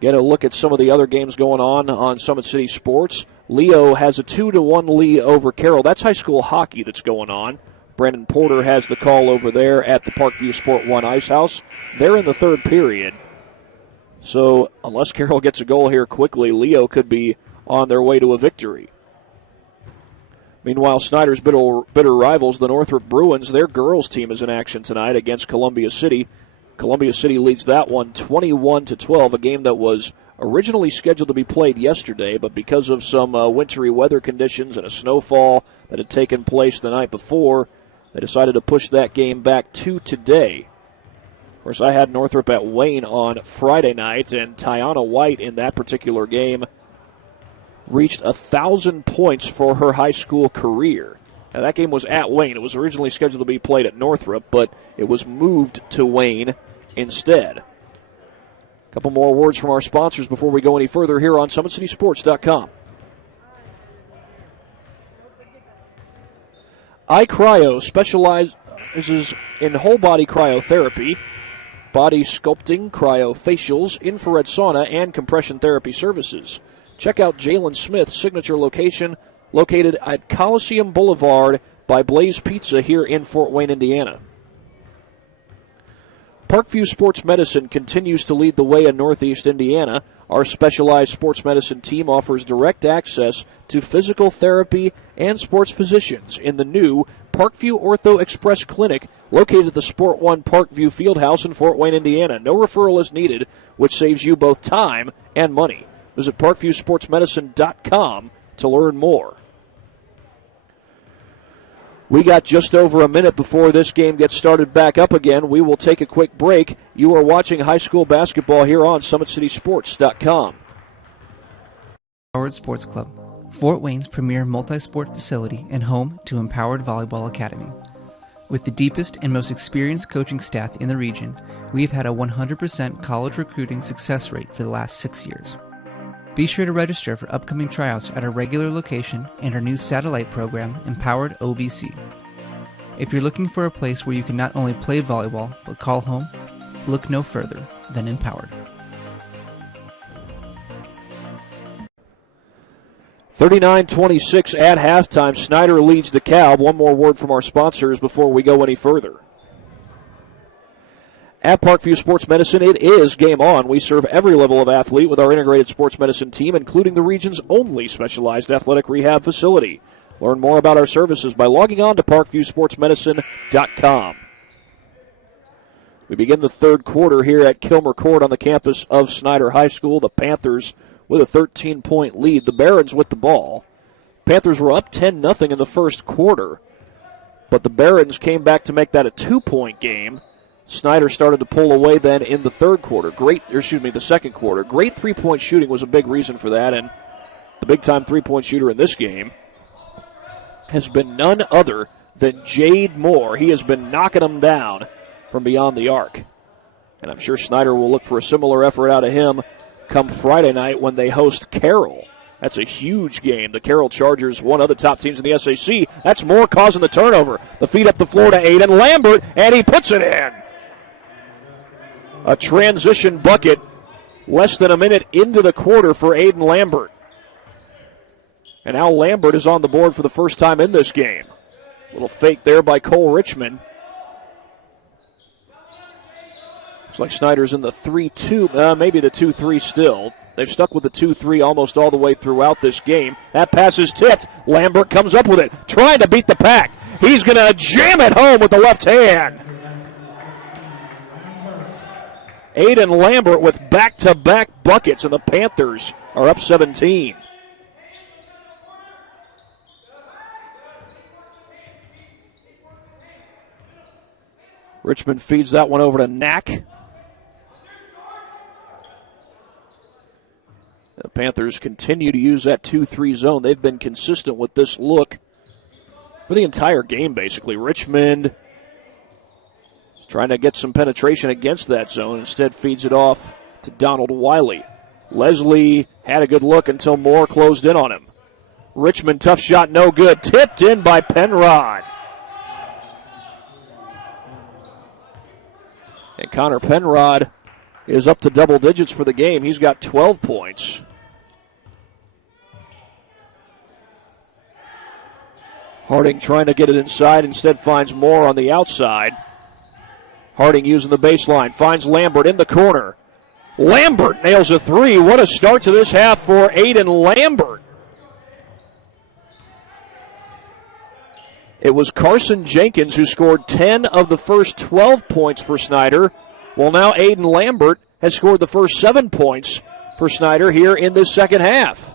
Get a look at some of the other games going on Summit City Sports. Leo has a 2-1 lead over Carroll. That's high school hockey that's going on. Brandon Porter has the call over there at the Parkview Sport 1 Ice House. They're in the third period. So unless Carroll gets a goal here quickly, Leo could be on their way to a victory. Meanwhile, Snider's bitter rivals, the Northrop Bruins, their girls team is in action tonight against Columbia City. Columbia City leads that one 21-12, a game that was originally scheduled to be played yesterday, but because of some wintry weather conditions and a snowfall that had taken place the night before, they decided to push that game back to today. Of course, I had Northrop at Wayne on Friday night, and Tiana White in that particular game reached 1,000 points for her high school career. Now, that game was at Wayne. It was originally scheduled to be played at Northrop, but it was moved to Wayne instead. A couple more words from our sponsors before we go any further here on SummitCitySports.com. iCryo specializes in whole-body cryotherapy, body sculpting, cryofacials, infrared sauna, and compression therapy services. Check out Jalen Smith's signature location located at Coliseum Boulevard by Blaze Pizza here in Fort Wayne, Indiana. Parkview Sports Medicine continues to lead the way in Northeast Indiana. Our specialized sports medicine team offers direct access to physical therapy and sports physicians in the new Parkview Ortho Express Clinic located at the Sport One Parkview Fieldhouse in Fort Wayne, Indiana. No referral is needed, which saves you both time and money. Visit ParkviewSportsMedicine.com to learn more. We got just over a minute before this game gets started back up again. We will take a quick break. You are watching high school basketball here on SummitCitySports.com. Empowered Sports Club, Fort Wayne's premier multi-sport facility and home to Empowered Volleyball Academy. With the deepest and most experienced coaching staff in the region, we've had a 100% college recruiting success rate for the last 6 years. Be sure to register for upcoming tryouts at our regular location and our new satellite program, Empowered OVC. If you're looking for a place where you can not only play volleyball, but call home, look no further than Empowered. 39-26 at halftime. Snider leads DeKalb. One more word from our sponsors before we go any further. At Parkview Sports Medicine, it is game on. We serve every level of athlete with our integrated sports medicine team, including the region's only specialized athletic rehab facility. Learn more about our services by logging on to ParkviewSportsMedicine.com. We begin the third quarter here at Kilmer Court on the campus of Snider High School. The Panthers with a 13-point lead. The Barons with the ball. Panthers were up 10-0 in the first quarter, but the Barons came back to make that a 2-point game. Snider started to pull away then in the the second quarter. Great three-point shooting was a big reason for that, and the big-time three-point shooter in this game has been none other than Jade Moore. He has been knocking them down from beyond the arc. And I'm sure Snider will look for a similar effort out of him come Friday night when they host Carroll. That's a huge game. The Carroll Chargers, one of the top teams in the SAC. That's Moore causing the turnover. The feed up the floor to Aiden Lambert, and he puts it in. A transition bucket less than a minute into the quarter for Aiden Lambert. And now Lambert is on the board for the first time in this game. Little fake there by Cole Richmond. Looks like Snider's in the 3-2, maybe the 2-3 still. They've stuck with the 2-3 almost all the way throughout this game. That pass is tipped. Lambert comes up with it, trying to beat the pack. He's going to jam it home with the left hand. Aiden Lambert with back-to-back buckets, and the Panthers are up 17. Richmond feeds that one over to Knack. The Panthers continue to use that 2-3 zone. They've been consistent with this look for the entire game, basically. Richmond is trying to get some penetration against that zone. Instead feeds it off to Donald Wiley. Leslie had a good look until Moore closed in on him. Richmond, tough shot, no good. Tipped in by Penrod. And Connor Penrod is up to double digits for the game. He's got 12 points. Harding trying to get it inside, instead finds Moore on the outside. Harding using the baseline, finds Lambert in the corner. Lambert nails a three. What a start to this half for Aiden Lambert. It was Carson Jenkins who scored 10 of the first 12 points for Snider. Well, now Aiden Lambert has scored the first 7 points for Snider here in this second half.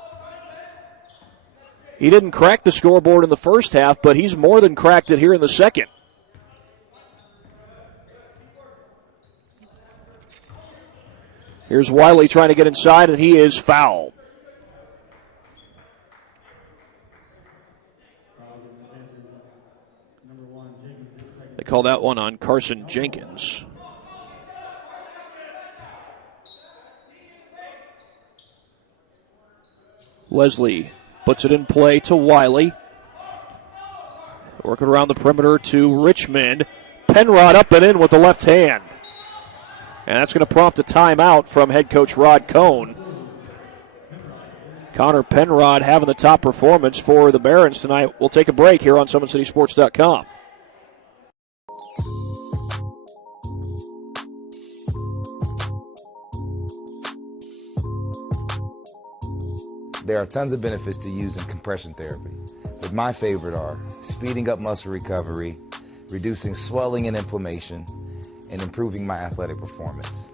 He didn't crack the scoreboard in the first half, but he's more than cracked it here in the second. Here's Wiley trying to get inside, and he is fouled. They call that one on Carson Jenkins. Leslie puts it in play to Wiley. Working around the perimeter to Richmond. Penrod up and in with the left hand. And that's going to prompt a timeout from head coach Rod Cohn. Connor Penrod having the top performance for the Barons tonight. We'll take a break here on SummitCitySports.com. There are tons of benefits to using compression therapy, but my favorite are speeding up muscle recovery, reducing swelling and inflammation, and improving my athletic performance.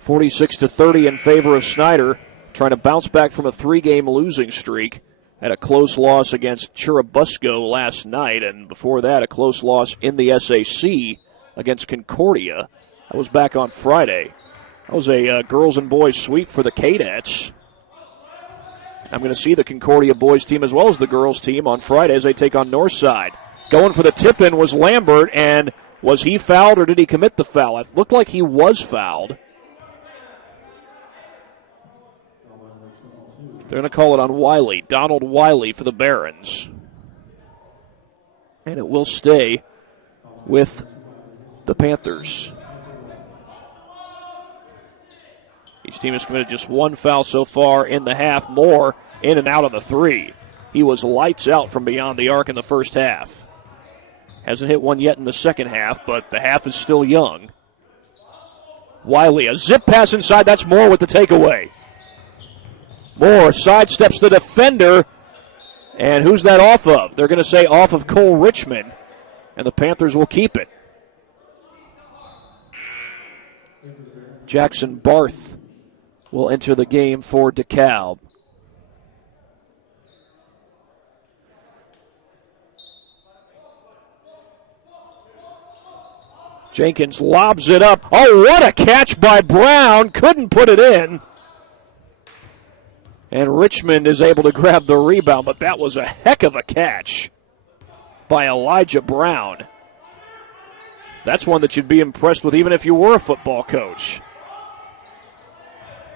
(46-30) in favor of Snider, trying to bounce back from a 3-game losing streak. Had a close loss against Churubusco last night, and before that, a close loss in the SAC against Concordia. That was back on Friday. That was a girls and boys sweep for the Cadettes. I'm going to see the Concordia boys team as well as the girls team on Friday as they take on Northside. Going for the tip-in was Lambert, and was he fouled or did he commit the foul? It looked like he was fouled. They're going to call it on Wiley, Donald Wiley for the Barons. And it will stay with the Panthers. Each team has committed just one foul so far in the half. Moore in and out of the three. He was lights out from beyond the arc in the first half. Hasn't hit one yet in the second half, but the half is still young. Wiley, a zip pass inside. That's Moore with the takeaway. Moore sidesteps the defender. And who's that off of? They're going to say off of Cole Richmond. And the Panthers will keep it. Jackson Barth will enter the game for DeKalb. Jenkins lobs it up. Oh, what a catch by Brown. Couldn't put it in. And Richmond is able to grab the rebound, but that was a heck of a catch by Elijah Brown. That's one that you'd be impressed with even if you were a football coach.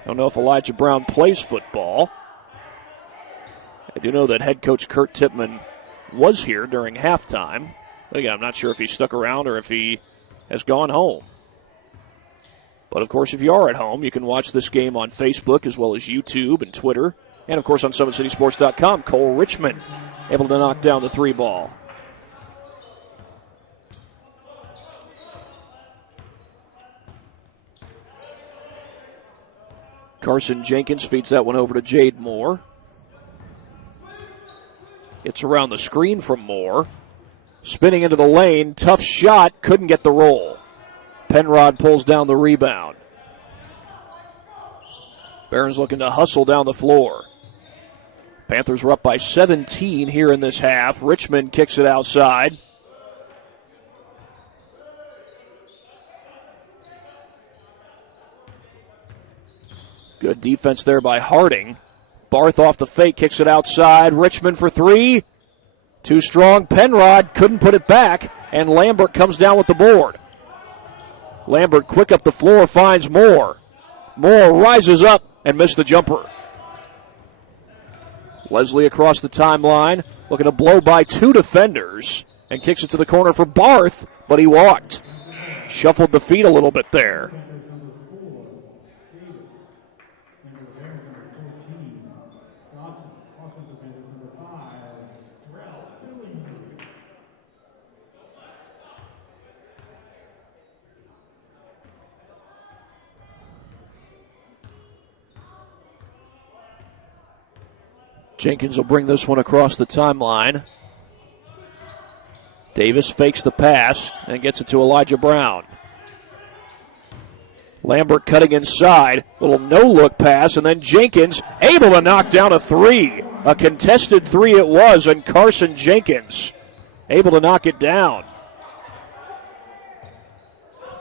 I don't know if Elijah Brown plays football. I do know that head coach Kurt Tippmann was here during halftime. But again, I'm not sure if he stuck around or if he has gone home. But, of course, if you are at home, you can watch this game on Facebook as well as YouTube and Twitter. And, of course, on SummitCitySports.com, Cole Richmond able to knock down the three ball. Carson Jenkins feeds that one over to Jade Moore. It's around the screen from Moore. Spinning into the lane, tough shot, couldn't get the roll. Penrod pulls down the rebound. Barons looking to hustle down the floor. Panthers are up by 17 here in this half. Richmond kicks it outside. Good defense there by Harding. Barth off the fake, kicks it outside. Richmond for three. Too strong. Penrod couldn't put it back, and Lambert comes down with the board. Lambert quick up the floor, finds Moore. Moore rises up and missed the jumper. Leslie across the timeline, looking to blow by two defenders, and kicks it to the corner for Barth, but he walked. Shuffled the feet a little bit there. Jenkins will bring this one across the timeline. Davis fakes the pass and gets it to Elijah Brown. Lambert cutting inside. Little no-look pass, and then Jenkins able to knock down a three. A contested three it was, and Carson Jenkins able to knock it down.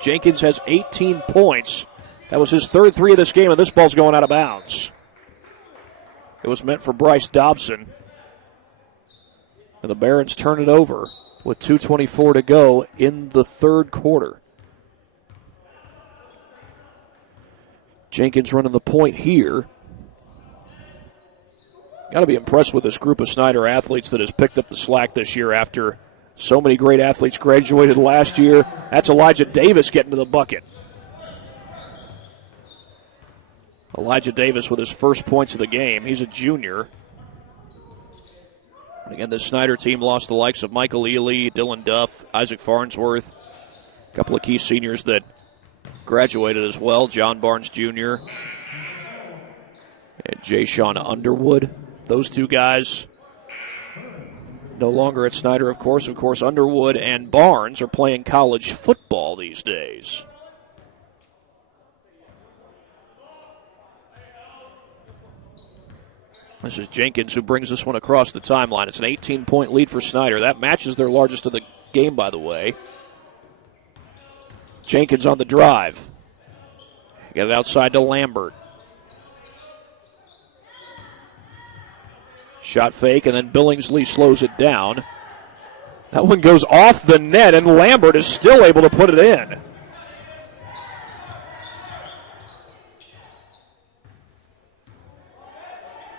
Jenkins has 18 points. That was his third three of this game, and this ball's going out of bounds. It was meant for Bryce Dobson. And the Barons turn it over with 2:24 to go in the third quarter. Jenkins running the point here. Got to be impressed with this group of Snider athletes that has picked up the slack this year after so many great athletes graduated last year. That's Elijah Davis getting to the bucket. Elijah Davis with his first points of the game. He's a junior. And again, the Snider team lost the likes of Michael Ely, Dylan Duff, Isaac Farnsworth, a couple of key seniors that graduated as well, John Barnes Jr. and Jay Sean Underwood. Those two guys no longer at Snider, of course. Of course, Underwood and Barnes are playing college football these days. This is Jenkins who brings this one across the timeline. It's an 18-point lead for Snider. That matches their largest of the game, by the way. Jenkins on the drive. Get it outside to Lambert. Shot fake, and then Billingsley slows it down. That one goes off the net, and Lambert is still able to put it in.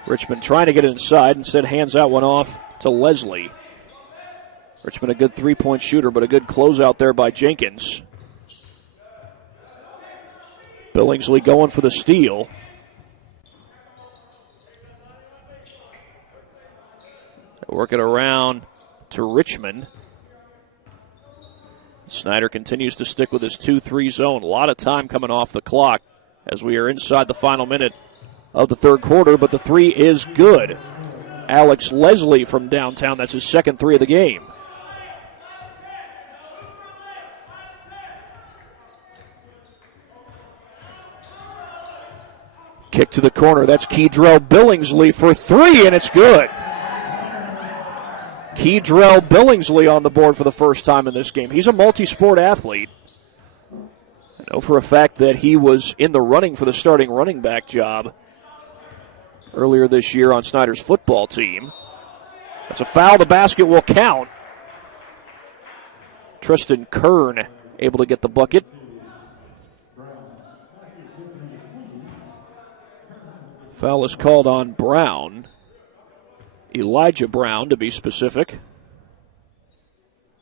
Richmond trying to get it inside, instead hands out one off to Leslie. Richmond a good three-point shooter, but a good closeout there by Jenkins. Billingsley going for the steal. Work it around to Richmond. Snider continues to stick with his 2-3 zone. A lot of time coming off the clock as we are inside the final minute of the third quarter, but the three is good. Alex Leslie from downtown, that's his second three of the game. Kick to the corner, that's Keydrell Billingsley for three, and it's good. Keydrell Billingsley on the board for the first time in this game. He's a multi-sport athlete. I know for a fact that he was in the running for the starting running back job earlier this year on Snider's football team. That's a foul. The basket will count. Tristan Kern able to get the bucket. Foul is called on Brown. Elijah Brown, to be specific.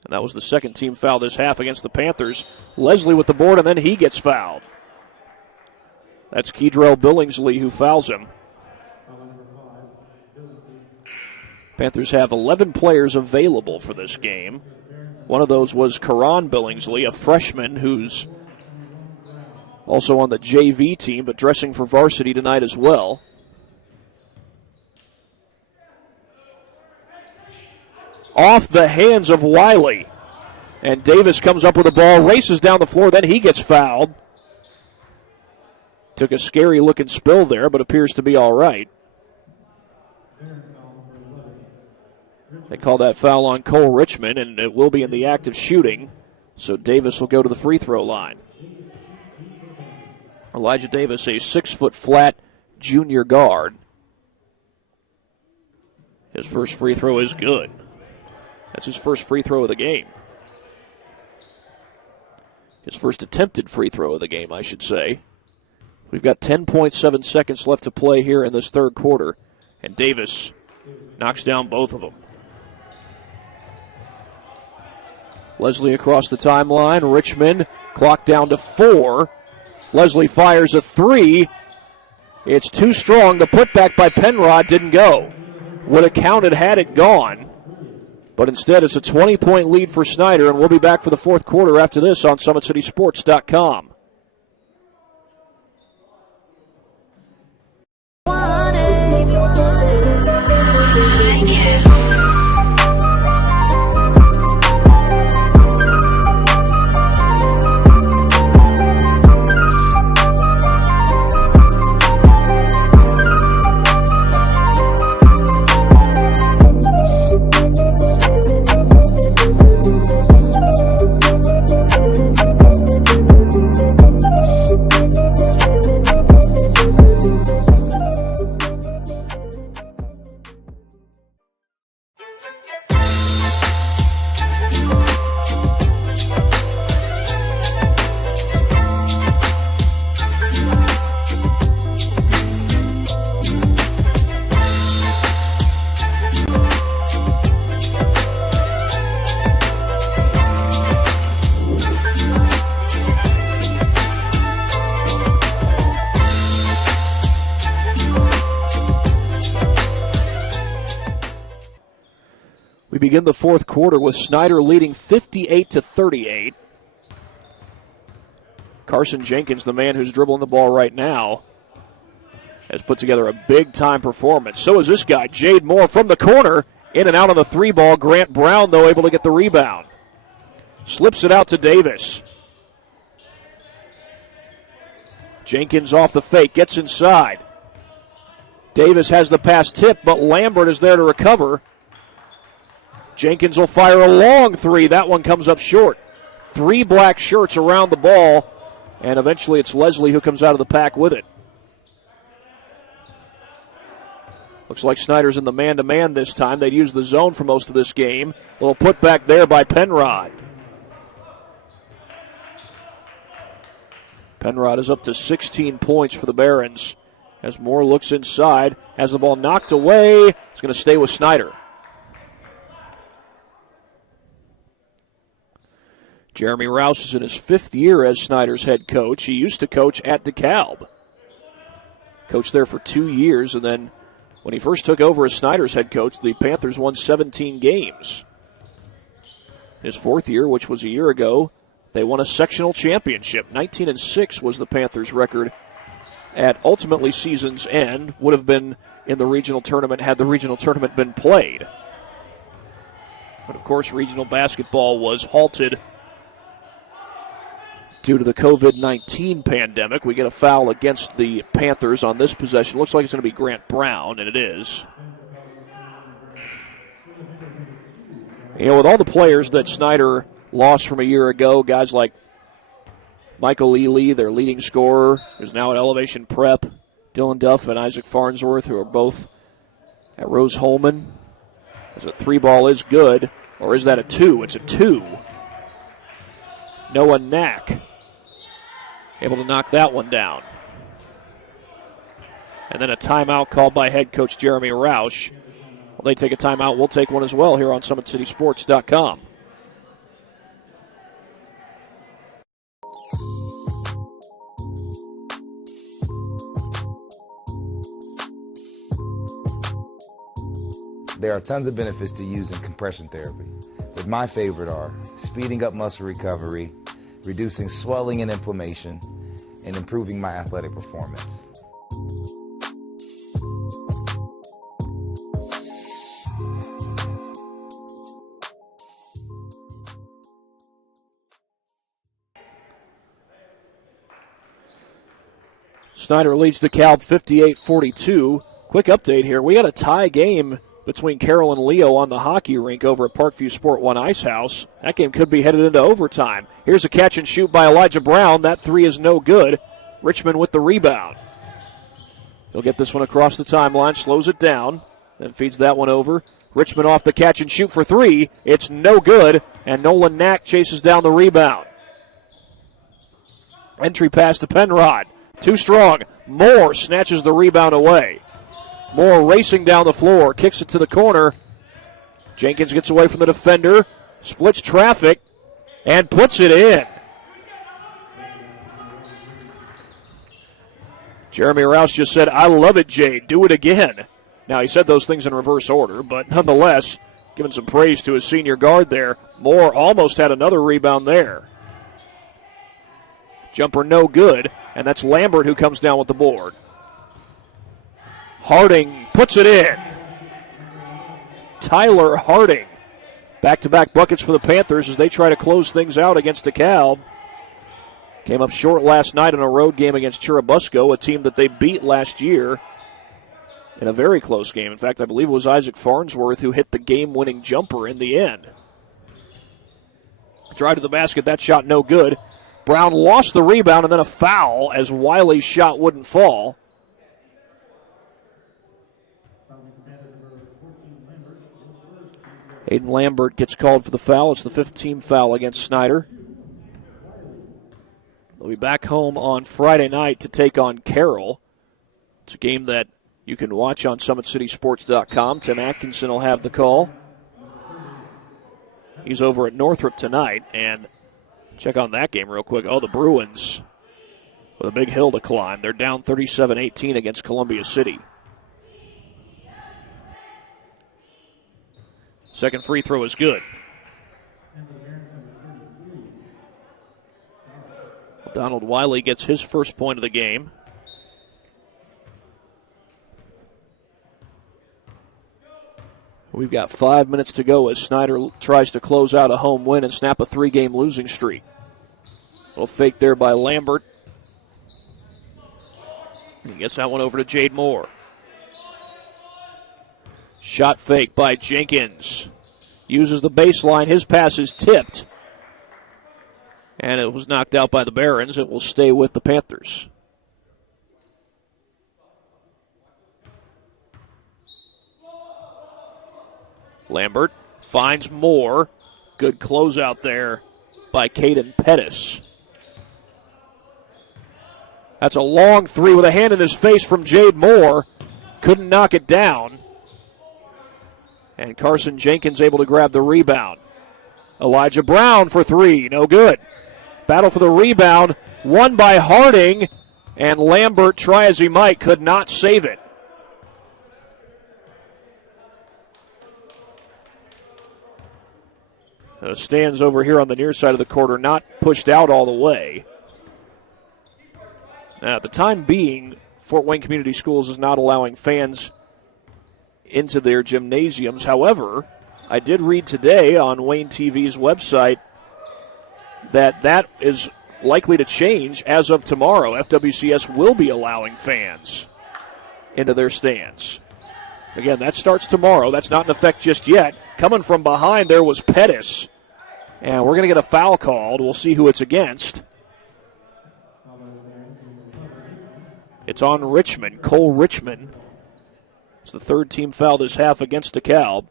And that was the second team foul this half against the Panthers. Leslie with the board, and then he gets fouled. That's Keydrell Billingsley who fouls him. Panthers have 11 players available for this game. One of those was Karan Billingsley, a freshman who's also on the JV team, but dressing for varsity tonight as well. Off the hands of Wiley. And Davis comes up with the ball, races down the floor, then he gets fouled. Took a scary looking spill there, but appears to be all right. They call that foul on Cole Richmond, and it will be in the act of shooting. So Davis will go to the free throw line. Elijah Davis, a 6-foot flat junior guard. His first free throw is good. That's his first free throw of the game. His first attempted free throw of the game, I should say. We've got 10.7 seconds left to play here in this third quarter, and Davis knocks down both of them. Leslie across the timeline. Richmond clock down to 4. Leslie fires a three. It's too strong. The putback by Penrod didn't go. Would have counted had it gone. But instead, it's a 20-point lead for Snider, and we'll be back for the fourth quarter after this on SummitCitySports.com. Want it. We begin the fourth quarter with Snider leading 58-38. Carson Jenkins, the man who's dribbling the ball right now, has put together a big-time performance. So is this guy, Jade Moore, from the corner. In and out on the three ball. Grant Brown, though, able to get the rebound. Slips it out to Davis. Jenkins off the fake, gets inside. Davis has the pass tip, but Lambert is there to recover. Jenkins will fire a long three. That one comes up short. 3 black shirts around the ball, and eventually it's Leslie who comes out of the pack with it. Looks like Snider's in the man-to-man this time. They'd used the zone for most of this game. A little putback there by Penrod. Penrod is up to 16 points for the Barons. As Moore looks inside, has the ball knocked away. It's going to stay with Snider. Jeremy Rouse is in his 5th year as Snider's head coach. He used to coach at DeKalb. Coached there for 2 years, and then when he first took over as Snider's head coach, the Panthers won 17 games. His 4th year, which was a year ago, they won a sectional championship. 19-6 was the Panthers' record at ultimately season's end. Would have been in the regional tournament had the regional tournament been played. But, of course, regional basketball was halted due to the COVID-19 pandemic. We get a foul against the Panthers on this possession. Looks like it's going to be Grant Brown, and it is. You know, with all the players that Snider lost from a year ago, guys like Michael Ely, their leading scorer, who's now at Elevation Prep, Dylan Duff and Isaac Farnsworth, who are both at Rose Holman. As a 3-ball is good, or is that a 2? It's a 2. Noah Knack able to knock that one down. And then a timeout called by head coach Jeremy Roush. Well, they take a timeout. We'll take one as well here on SummitCitySports.com. There are tons of benefits to using compression therapy, but my favorite are speeding up muscle recovery, reducing swelling and inflammation, and improving my athletic performance. Snider leads DeKalb 58-42. Quick update here. We got a tie game between Carroll and Leo on the hockey rink over at Parkview Sport 1 Ice House. That game could be headed into overtime. Here's a catch and shoot by Elijah Brown. That 3 is no good. Richmond with the rebound. He'll get this one across the timeline, slows it down, then feeds that one over. Richmond off the catch and shoot for 3. It's no good, and Nolan Knack chases down the rebound. Entry pass to Penrod. Too strong. Moore snatches the rebound away. Moore racing down the floor, kicks it to the corner. Jenkins gets away from the defender, splits traffic, and puts it in. Jeremy Rouse just said, "I love it, Jade. Do it again." Now, he said those things in reverse order, but nonetheless, giving some praise to his senior guard there. Moore almost had another rebound there. Jumper no good, and that's Lambert who comes down with the board. Harding puts it in. Tyler Harding. Back-to-back buckets for the Panthers as they try to close things out against DeKalb. Came up short last night in a road game against Churubusco, a team that they beat last year in a very close game. In fact, I believe it was Isaac Farnsworth who hit the game-winning jumper in the end. Drive to the basket, that shot no good. Brown lost the rebound and then a foul as Wiley's shot wouldn't fall. Aiden Lambert gets called for the foul. It's the 5th team foul against Snider. They'll be back home on Friday night to take on Carroll. It's a game that you can watch on SummitCitySports.com. Tim Atkinson will have the call. He's over at Northrop tonight, and check on that game real quick. Oh, the Bruins with a big hill to climb. They're down 37-18 against Columbia City. Second free throw is good. Donald Wiley gets his first point of the game. We've got 5 minutes to go as Snider tries to close out a home win and snap a 3-game losing streak. Little fake there by Lambert. He gets that one over to Jade Moore. Shot fake by Jenkins. Uses the baseline. His pass is tipped. And it was knocked out by the Barons. It will stay with the Panthers. Lambert finds Moore. Good closeout there by Caden Pettis. That's a long three with a hand in his face from Jade Moore. Couldn't knock it down. And Carson Jenkins able to grab the rebound. Elijah Brown for three. No good. Battle for the rebound. Won by Harding. And Lambert, try as he might, could not save it. Stands over here on the near side of the court are not pushed out all the way. Now, at the time being, Fort Wayne Community Schools is not allowing fans into their gymnasiums. However, I did read today on Wayne TV's website that is likely to change as of tomorrow. FWCS will be allowing fans into their stands. Again, that starts tomorrow. That's not in effect just yet. Coming from behind there was Pettis. And we're going to get a foul called. We'll see who it's against. It's on Richmond, Cole Richmond. It's the third team foul this half against DeKalb.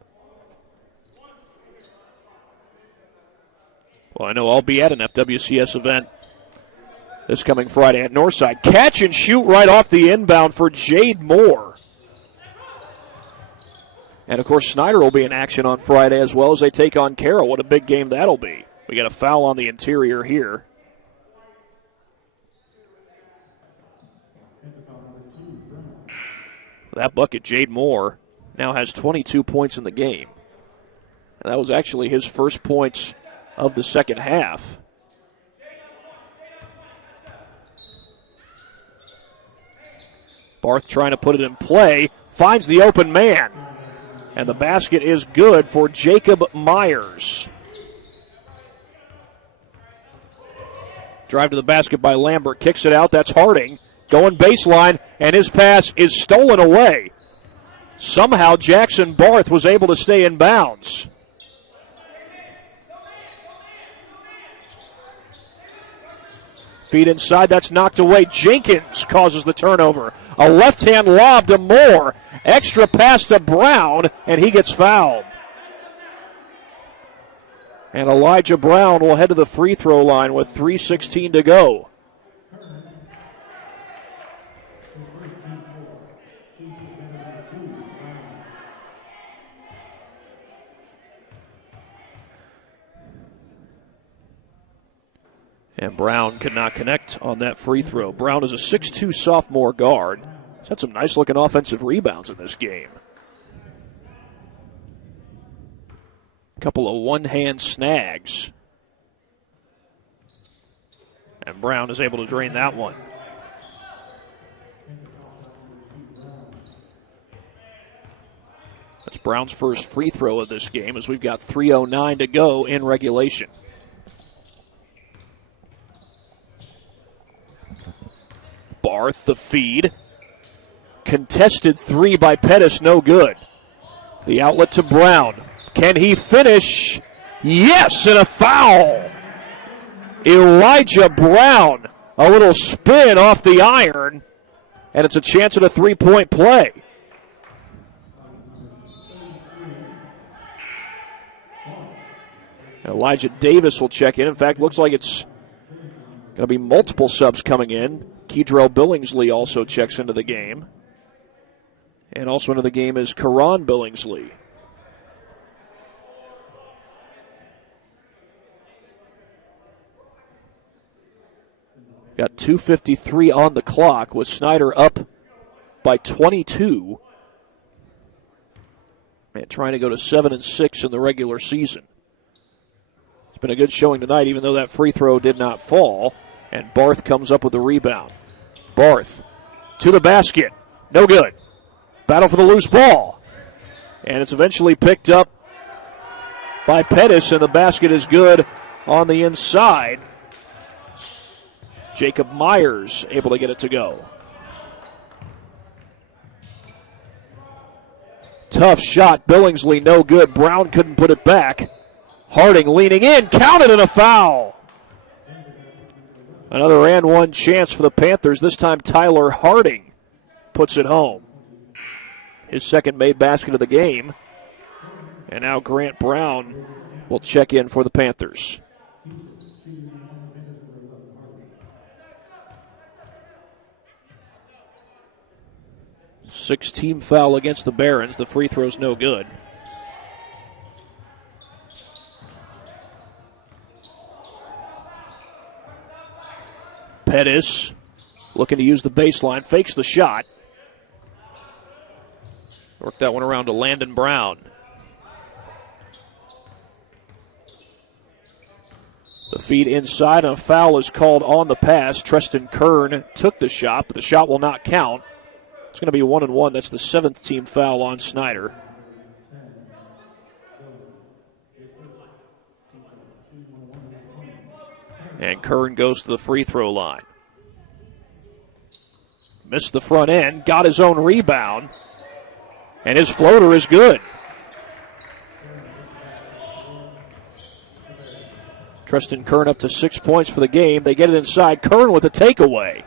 Well, I know I'll be at an FWCS event this coming Friday at Northside. Catch and shoot right off the inbound for Jade Moore. And, of course, Snider will be in action on Friday as well as they take on Carroll. What a big game that'll be. We got a foul on the interior here. That bucket, Jade Moore, now has 22 points in the game. And that was actually his first points of the second half. Barth trying to put it in play, finds the open man. And the basket is good for Jacob Myers. Drive to the basket by Lambert, kicks it out, that's Harding. Going baseline, and his pass is stolen away. Somehow Jackson Barth was able to stay in bounds. Feed inside, that's knocked away. Jenkins causes the turnover. A left-hand lob to Moore. Extra pass to Brown, and he gets fouled. And Elijah Brown will head to the free throw line with 3:16 to go. And Brown could not connect on that free throw. Brown is a 6'2 sophomore guard. He's had some nice-looking offensive rebounds in this game. A couple of one-hand snags. And Brown is able to drain that one. That's Brown's first free throw of this game as we've got 3:09 to go in regulation. Barth, the feed. Contested three by Pettis, no good. The outlet to Brown. Can he finish? Yes, and a foul. Elijah Brown, a little spin off the iron, and it's a chance at a three-point play. Elijah Davis will check in. In fact, looks like it's going to be multiple subs coming in. Kedrell Billingsley also checks into the game. And also into the game is Karan Billingsley. Got 2:53 on the clock with Snider up by 22. and trying to go to 7-6 in the regular season. It's been a good showing tonight, even though that free throw did not fall. And Barth comes up with the rebound. Barth to the basket. No good. Battle for the loose ball. And it's eventually picked up by Pettis, and the basket is good on the inside. Jacob Myers able to get it to go. Tough shot. Billingsley no good. Brown couldn't put it back. Harding leaning in. Counted, and a foul. Another and one chance for the Panthers. This time Tyler Harding puts it home. His second made basket of the game. And now Grant Brown will check in for the Panthers. Six-team foul against the Barons. The free throw's no good. Pettis looking to use the baseline, fakes the shot. Work that one around to Landon Brown. The feed inside, and a foul is called on the pass. Treston Kern took the shot, but the shot will not count. It's going to be 1-1. That's the seventh-team foul on Snider. And Kern goes to the free throw line. Missed the front end, got his own rebound, and his floater is good. Treston Kern up to 6 points for the game. They get it inside. Kern with a takeaway.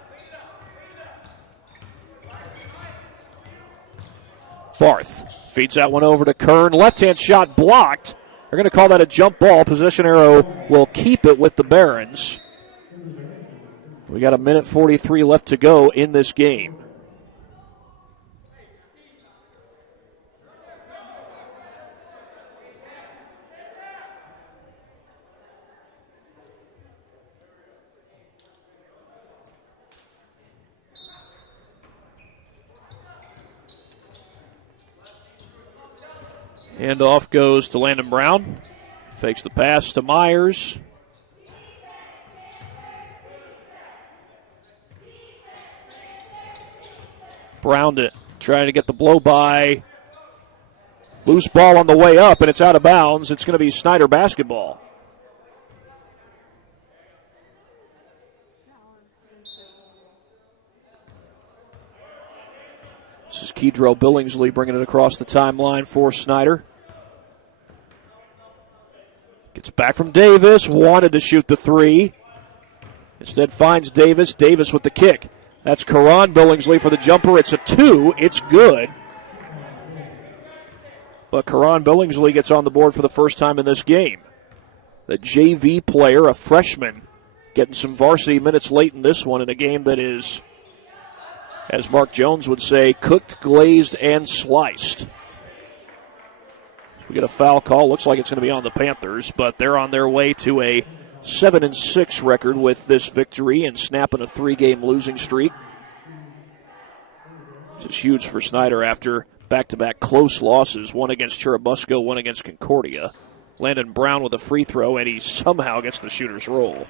Barth feeds that one over to Kern. Left-hand shot blocked. They're going to call that a jump ball. Possession arrow will keep it with the Barons. We got 1:43 left to go in this game. Handoff goes to Landon Brown. Fakes the pass to Myers. Brown trying to get the blow by. Loose ball on the way up, and it's out of bounds. It's going to be Snider basketball. This is Kedro Billingsley bringing it across the timeline for Snider. Gets back from Davis. Wanted to shoot the three. Instead finds Davis. Davis with the kick. That's Karan Billingsley for the jumper. It's a two. It's good. But Karan Billingsley gets on the board for the first time in this game. The JV player, a freshman, getting some varsity minutes late in this one in a game that is, as Mark Jones would say, cooked, glazed, and sliced. We get a foul call. Looks like it's going to be on the Panthers, but they're on their way to a 7-6 record with this victory and snapping a 3-game losing streak. This is huge for Snider after back-to-back close losses, one against Churubusco, one against Concordia. Landon Brown with a free throw, and he somehow gets the shooter's roll.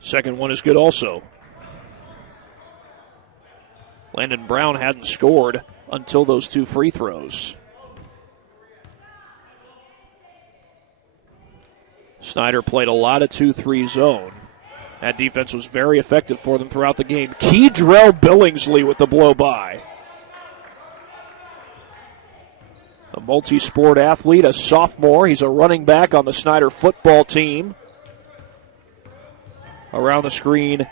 Second one is good also. Landon Brown hadn't scored until those two free throws. Snider played a lot of 2-3 zone. That defense was very effective for them throughout the game. Kedrell Billingsley with the blow-by. A multi-sport athlete, a sophomore. He's a running back on the Snider football team. Around the screen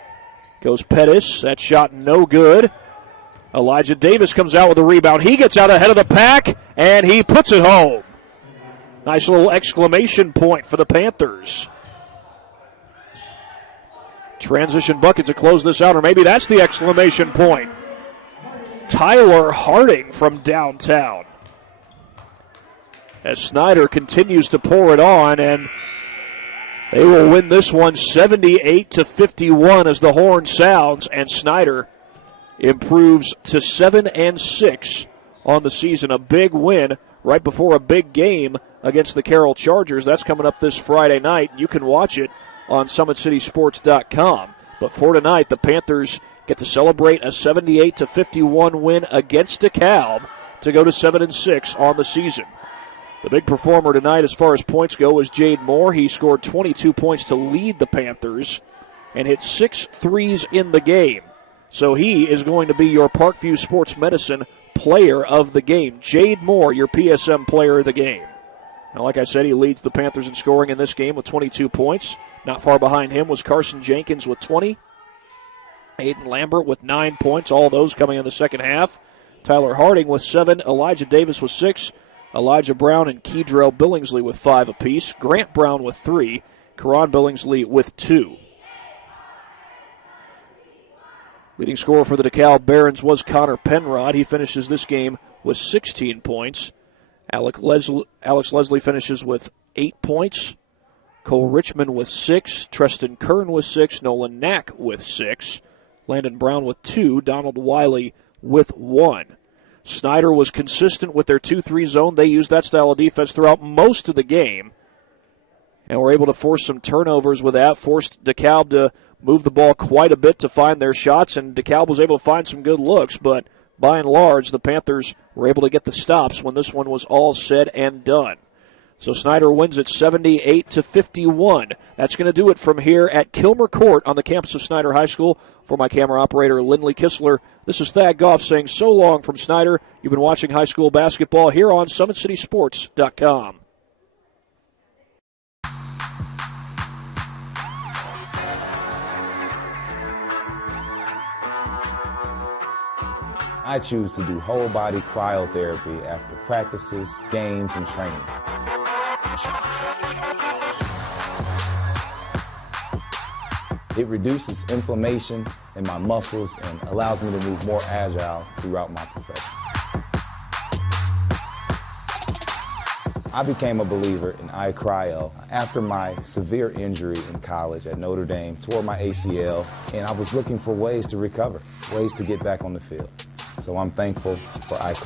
goes Pettis. That shot no good. Elijah Davis comes out with a rebound. He gets out ahead of the pack, and he puts it home. Nice little exclamation point for the Panthers. Transition bucket to close this out, or maybe that's the exclamation point. Tyler Harding from downtown. As Snider continues to pour it on, and They will win this one 78-51 as the horn sounds, and Snider improves to 7-6 on the season. A big win right before a big game against the Carroll Chargers. That's coming up this Friday night. You can watch it on SummitCitySports.com. But for tonight, the Panthers get to celebrate a 78-51 win against DeKalb to go to 7-6 on the season. The big performer tonight as far as points go was Jade Moore. He scored 22 points to lead the Panthers and hit 6 threes in the game. So he is going to be your Parkview Sports Medicine player of the game. Jade Moore, your PSM player of the game. Now, like I said, he leads the Panthers in scoring in this game with 22 points. Not far behind him was Carson Jenkins with 20. Aiden Lambert with 9 points, all those coming in the second half. Tyler Harding with 7. Elijah Davis with 6. Elijah Brown and Kedrell Billingsley with 5 apiece. Grant Brown with 3. Karan Billingsley with 2. Leading scorer for the DeKalb Barons was Connor Penrod. He finishes this game with 16 points. Alex Leslie finishes with 8 points. Cole Richmond with 6. Treston Kern with 6. Nolan Knack with 6. Landon Brown with 2. Donald Wiley with 1. Snider was consistent with their 2-3 zone. They used that style of defense throughout most of the game and were able to force some turnovers with that, forced DeKalb to move the ball quite a bit to find their shots, and DeKalb was able to find some good looks, but by and large, the Panthers were able to get the stops when this one was all said and done. So Snider wins it 78-51. That's going to do it from here at Kilmer Court on the campus of Snider High School. For my camera operator, Lindley Kistler, this is Thad Goff saying so long from Snider. You've been watching high school basketball here on SummitCitySports.com. I choose to do whole body cryotherapy after practices, games, and training. It reduces inflammation in my muscles and allows me to move more agile throughout my profession. I became a believer in iCryo after my severe injury in college at Notre Dame, tore my ACL, and I was looking for ways to recover, ways to get back on the field. So I'm thankful for iCryo.